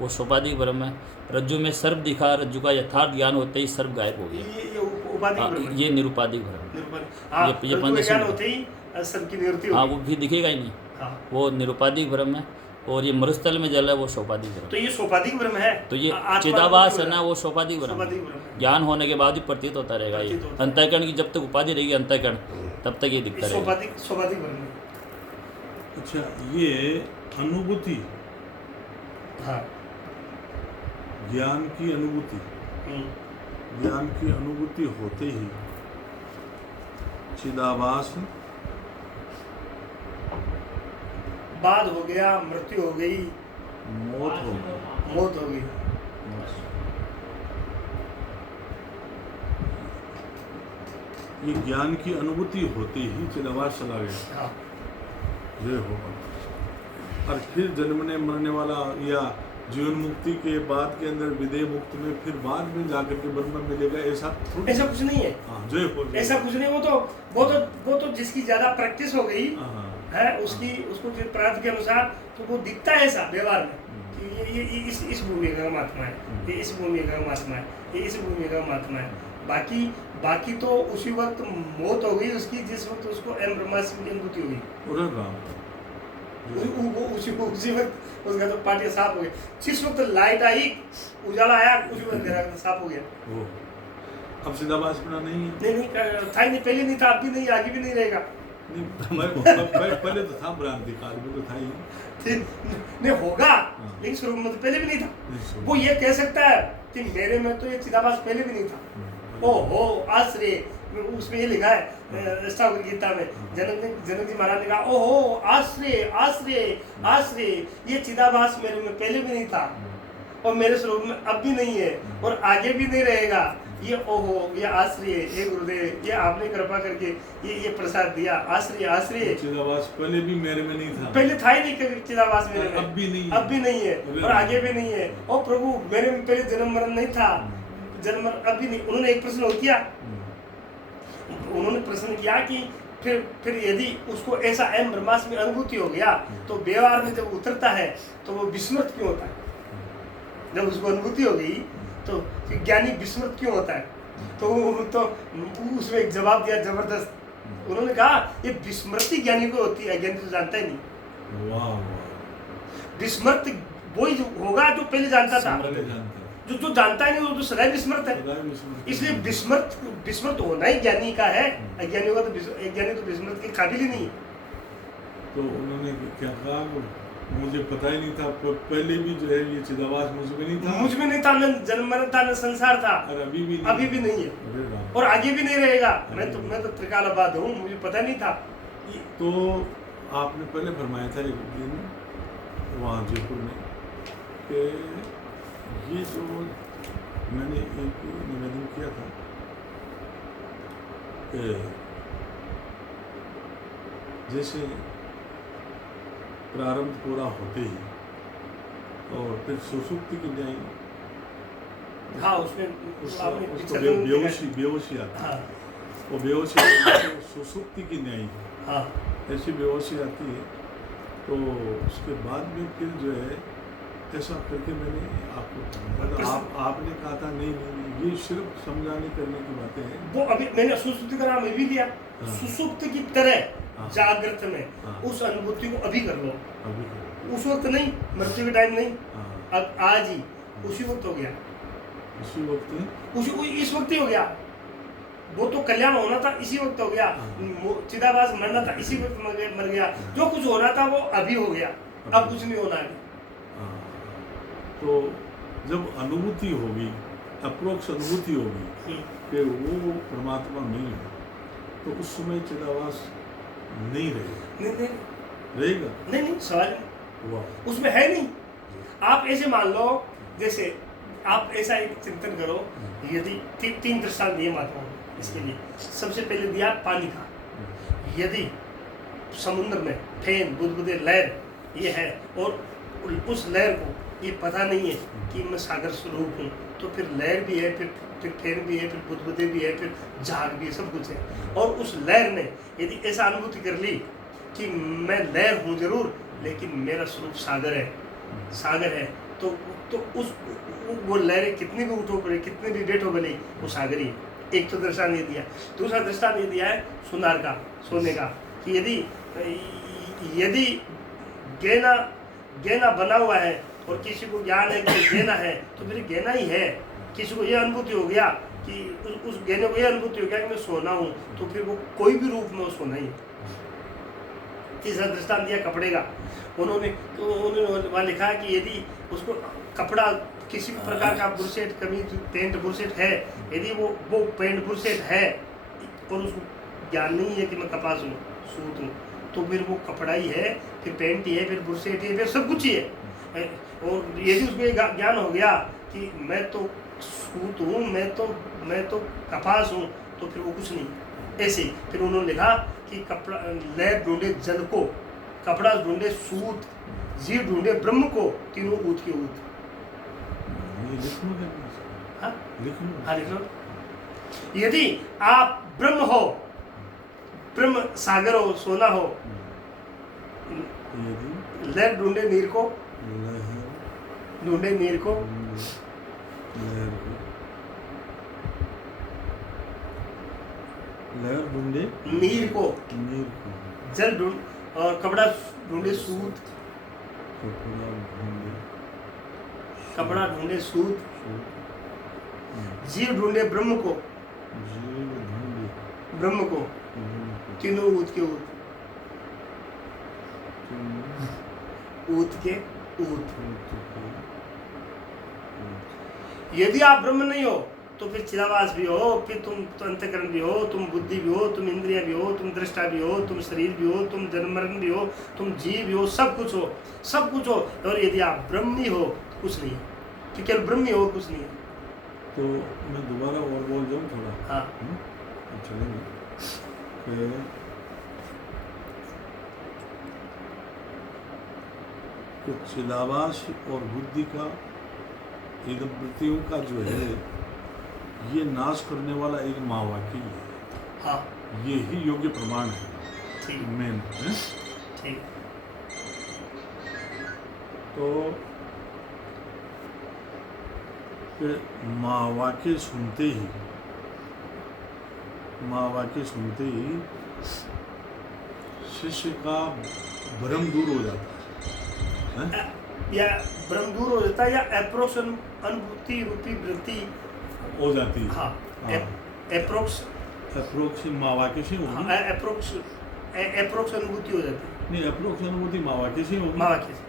वो सोपाधिक भ्रम है। रज्जु में सर्प दिखा, रज्जु का यथार्थ ज्ञान होते ही सर्प गायब हो गया, ये उपाधिक हाँ, भ्रम है। ये निरुपाधिक भ्रम है। हाँ, ये रज्जु पंचदशी ज्ञान में- होते ही सबकी निवृत्ति हाँ होगी। वो भी दिखेगा ही नहीं, हाँ, वो निरुपाधिक भ्रम है। और ये मरुस्थल में जल है वो सोपाधिक भ्रम। तो ये सोपाधिक भ्रम है। तो ये आत्मा चिदाभास को है ना, वो सोपाधिक भ्रम सोपाधिक है। भ्रम है। ज्ञान होने के बाद भी प्रतीत होता रहेगा ये, प्रतीत होता है। अंतःकरण की जब तक उपाधि रहेगी अंतःकरण, तब तक ये दिखता रहेगा। सोपाधिक भ्रम है। अच्छा, ये अनुभूति, हाँ, ज्ञान की अनुभूति, हम्म, ज्ञान की अनुभूति होते ही चिदाभास बाद हो गया, मृत्यु हो गई, मौत हो गई। मौत हो गई। ये ज्ञान की अनुभूति होते ही चिदाभास चला गया, हाँ, ये होगा। और फिर जन्मने मरने वाला या जीवन मुक्ति के बाद के अंदर विदेह मुक्त में फिर बाद में जाकर के ब्रह्म मिलेगा, ऐसा थोड़ी। ऐसा कुछ नहीं है। हाँ, जय हो, जय ऐसा हो। कुछ नहीं, वो तो जिसकी ज्यादा प्रैक्टिस हो गई हाँ, है, उसको जो प्रारब्ध के अनुसार तो वो दिखता है ऐसा व्यवहार में कि ये इस भूमि का महात्मा है, ये इस भूमि का महात्मा है, ये इस भूमि का महात्मा है। बाकी तो उसी वक्त मौत हो गई उसकी, जिस वक्त उसको एम ब्रह्मास्मि की अनुभूति हो गई। अरे राम, उसी वक्त उसका तो पाटिया साफ हो गया। जिस वक्त लाइट आई, उजाला आया, उसी वक्त अंधेरा साफ हो गया। वो अब चिदाभास बना नहीं है। नहीं था ही नहीं, पहले नहीं था, अब भी नहीं, आगे भी नहीं रहेगा। पहले तो था, भ्रांति काल में तो था ही। नहीं होगा, लेकिन शुरू में तो पहले भी नहीं था। वो ये कह सकता है कि मेरे में तो ये चिदाभास पहले भी नहीं था। ओहो आश्रय, उसमें ये लिखा है अष्टावक्र गीता में, जनक जी महाराज ने कहा ओहो आश्रय आश्रय आश्रय, ये चिदाभास मेरे में पहले भी नहीं था और मेरे स्वरूप में अब भी नहीं है और आगे भी नहीं रहेगा। ये ओहो, ये आश्रय, ये गुरुदेव, ये आपने कृपा करके ये प्रसाद दिया, आश्रय आश्रय। चिदाभास पहले भी मेरे में नहीं था, पहले था ही नहीं कभी चिदाभास मेरे में, अब भी नहीं, अब भी नहीं है और आगे भी नहीं है। और प्रभु मेरे में पहले जन्म मरण नहीं था, जन्म मरण अब भी नहीं। उन्होंने एक प्रश्न और किया, उन्होंने प्रश्न किया कि फिर यदि उसको ऐसा एम ब्रह्मास्मि में अनुभूति हो गया तो व्यवहार में जब उतरता है तो वो विस्मृत क्यों होता है? जब उसको अनुभूति हो गई तो ज्ञानी विस्मृत क्यों होता है? तो उसमें एक जवाब दिया जबरदस्त। उन्होंने कहा ये विस्मृति ज्ञानी को होती है, अज्ञानी तो जानता ही नहीं। वाह वाह, विस्मृत वही होगा जो पहले जानता था, पहले जानता है, जो जानता ही नहीं वो तो सदैव विस्मृत है। सदा विस्मृत। इसलिए विस्मृत होना ही ज्ञानी का है, अज्ञानी होगा तो अज्ञानी तो विस्मृत के काबिल ही नहीं। तो उन्होंने क्या कहा, मुझे पता ही नहीं था, पहले भी जो है ये चिदाभास मुझ में नहीं था, मुझ में नहीं था, न जन्म मरण था, न संसार था, और अभी भी नहीं है अरे राम। और आगे भी नहीं रहेगा। मैं तो त्रिकालाबाद हूँ, मुझे पता नहीं था। तो आपने पहले फरमाया था एक दिन वहाँ जयपुर में कि ये जो मैंने एक निवेदन किया था कि जैसे प्रारंभ पूरा होते ही और फिर सुसुप्ति की न्याय हाँ उसमें आपने पिक्चर में बेहोशी आती है। हाँ वो बेहोशी आती है, सुसुप्ति की न्याय हाँ ऐसी बेहोशी आती है। तो उसके बाद में फिर जो है ऐसा करके मैंने आपको आपने कहा था नहीं ये सिर्फ समझाने करने की बातें हैं। वो अभी मैंने सुसुप्ति का नाम भी दिया। हाँ। सुसुप्त की तरह हाँ। जागृत में हाँ। उस अनुभूति को अभी कर लो, अभी करो। उस वक्त नहीं, मृत्यु के टाइम नहीं, हाँ अब आज ही उसी वक्त हो गया, उसी वक्त इस वक्त ही हो गया। वो तो कल्याण होना था इसी वक्त हो गया, चिदाभास मरना था इसी वक्त मर गया। जो कुछ होना था वो अभी हो गया, अब कुछ नहीं होना है। तो जब अनुभूति होगी, अप्रोक्ष अनुभूति होगी कि वो परमात्मा नहीं है, तो उस समय चिदाभास नहीं रहेगा। नहीं रहेगा नहीं सवाल हुआ उसमें है नहीं। आप ऐसे मान लो, जैसे आप ऐसा एक चिंतन करो, यदि तीन दृष्टांत दिए महात्मा ने इसके लिए। सबसे पहले दिया पानी का, यदि समुद्र में फेन बुदबुदे लहर ये है और उस लहर को ये पता नहीं है कि मैं सागर स्वरूप हूँ, तो फिर लहर भी है, फिर फेन भी है, फिर बुदबुदे भी है, फिर झाग भी है, सब कुछ है। और उस लहर ने यदि ऐसा अनुभूति कर ली कि मैं लहर हूँ जरूर, लेकिन मेरा स्वरूप सागर है, तो उस वो लहरें कितनी भी उठो पड़े, कितनी भी बैठो भले, वो सागर ही है। एक तो दृष्टांत ये दिया। दूसरा दृष्टांत ये दिया है सुनार का, सोने का, कि यदि गहना बना हुआ है और किसी को ज्ञान है कि गहना है, तो फिर गहना ही है। किसी को ये अनुभूति हो गया कि उस गहने को ये अनुभूति हो गया कि मैं सोना हूँ, तो फिर वो कोई भी रूप में वो सोना ही है। तीसरा दृष्टांत दिया कपड़े का। उन्होंने वहाँ लिखा कि यदि उसको कपड़ा किसी भी प्रकार का बुरसेट, कमीज, पेंट बुरसेट है, यदि वो पेंट बुरसेट है और उसको ज्ञान नहीं है कि मैं कपास हूँ, सूत हूँ, तो फिर वो कपड़ा ही है, फिर पेंट ही है, फिर बुरसेट ही है, फिर सब कुछ ही है। और यदि उसको ज्ञान हो गया कि मैं तो सूत हूँ, मैं तो कपास हूँ, तो फिर वो कुछ नहीं। ऐसे फिर उन्होंने लिखा कि कपड़ा लहर ढूंढे जल को, कपड़ा ढूंढे सूत, जीव ढूंढे ब्रह्म को, तीनों ऊत के ऊत। हाँ लिख लो। यदि आप ब्रह्म हो, ब्रह्म सागर हो, सोना हो, लहर ढूंढे नीर को, लहर ढूंढे नीर को, जल ढूंढ और कपड़ा ढूंढे सूत, कपड़ा ढूंढे सूत, जीव ढूंढे ब्रह्म को, तीनों ऊत के ऊत, ऊत के ऊत। यदि आप ब्रह्म नहीं हो, तो फिर चिदाभास भी हो, फिर तुम अंतःकरण भी हो, तुम बुद्धि भी हो, तुम इंद्रिया भी हो, तुम दृष्टा भी हो, तुम शरीर भी हो, तुम जन्म मरण भी हो, तुम जीव भी हो, सब कुछ हो, सब कुछ हो। और यदि आप ब्रह्म नहीं हो, तो कुछ नहीं है, कि केवल ब्रह्म ही हो, कुछ नहीं है। तो मैं दोबारा और बोल जाऊँ थोड़ा। हाँ चलेंगे कि चिदाभास और बुद्धि का, इन वृत्तियों का जो है, ये नाश करने वाला एक महावाक्य है। हाँ ये ही योग्य प्रमाण है। ठीक मेन है। ठीक। तो फिर महावाक्य सुनते ही शिष्य का भ्रम दूर हो जाता है। या भ्रम दूर हो जाता है, या अप्रोक्स अनुभूति रूपी वृत्ति हो जाती है। हाँ अप्रोक्स महावाक्य से होगी। अप्रोक्स अनुभूति हो जाती है। नहीं, अप्रोक्स अनुभूति महावाक्य से होगी। महावाक्य से।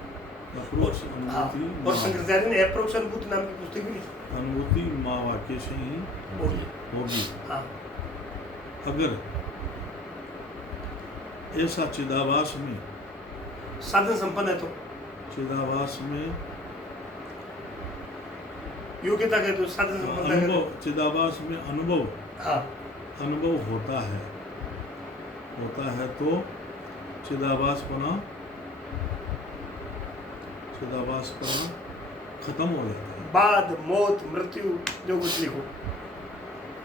अप्रोक्स हाँ, अनुभूति और शंकराचार्य ने अप्रोक्स अनुभूति नाम की पुस्तक भी लिखी। अनुभूति महावाक्य से ही होगी। हाँ अगर ऐसा चिदाभास में साधन संपन्न है, तो चिदाभास में योग्यता के तो साधन संपन्न है। अनुभव, चिदाभास में अनुभव हाँ अनुभव होता है तो चिदाभासपना खत्म हो जाता है, बाद मौत मृत्यु जो कुछ लिखो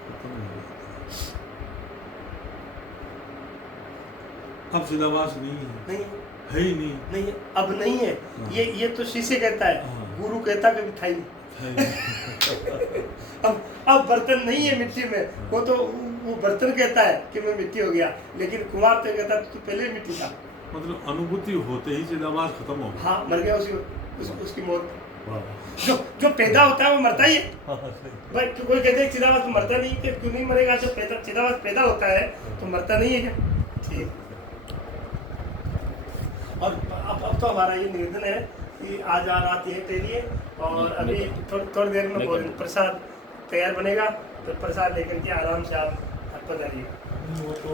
खत्म हो जाता है। अब चिदाभास नहीं है, नहीं है ही नहीं, नहीं अब नहीं है। हाँ। ये तो शिष्य कहता है, हाँ। गुरु कहता कभी था ही नहीं। है ही नहीं। अब बर्तन नहीं है मिट्टी में, वो तो वो बर्तन कहता है कि मैं मिट्टी हो गया, लेकिन कुमार तो कहता तू पहले ही मिट्टी था। मतलब अनुभूति होते ही चिदाभास खत्म हो गया। हाँ, मर गया उसकी मौत। वाह। जो पैदा होता है वो मरता ही है भाई। कोई कहते हैं चिदाभास तो मरता नहीं, कि क्यों नहीं मरेगा? जो चिदाभास पैदा होता है तो मरता नहीं है क्या? ठीक। और अब तो हमारा ये निवेदन है कि आज रात यही तेरी है, और अभी थोड़ी देर में भोजन प्रसाद तैयार बनेगा, तो प्रसाद लेकर के आराम से आप आपको जाइए। वो तो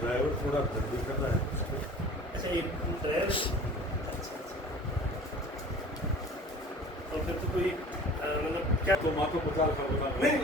ड्राइवर थोड़ा गड़बड़ी कर रहा है। अच्छा, ये ड्राइवर, तो फिर तो कोई मतलब क्या तो माँ को पता नहीं,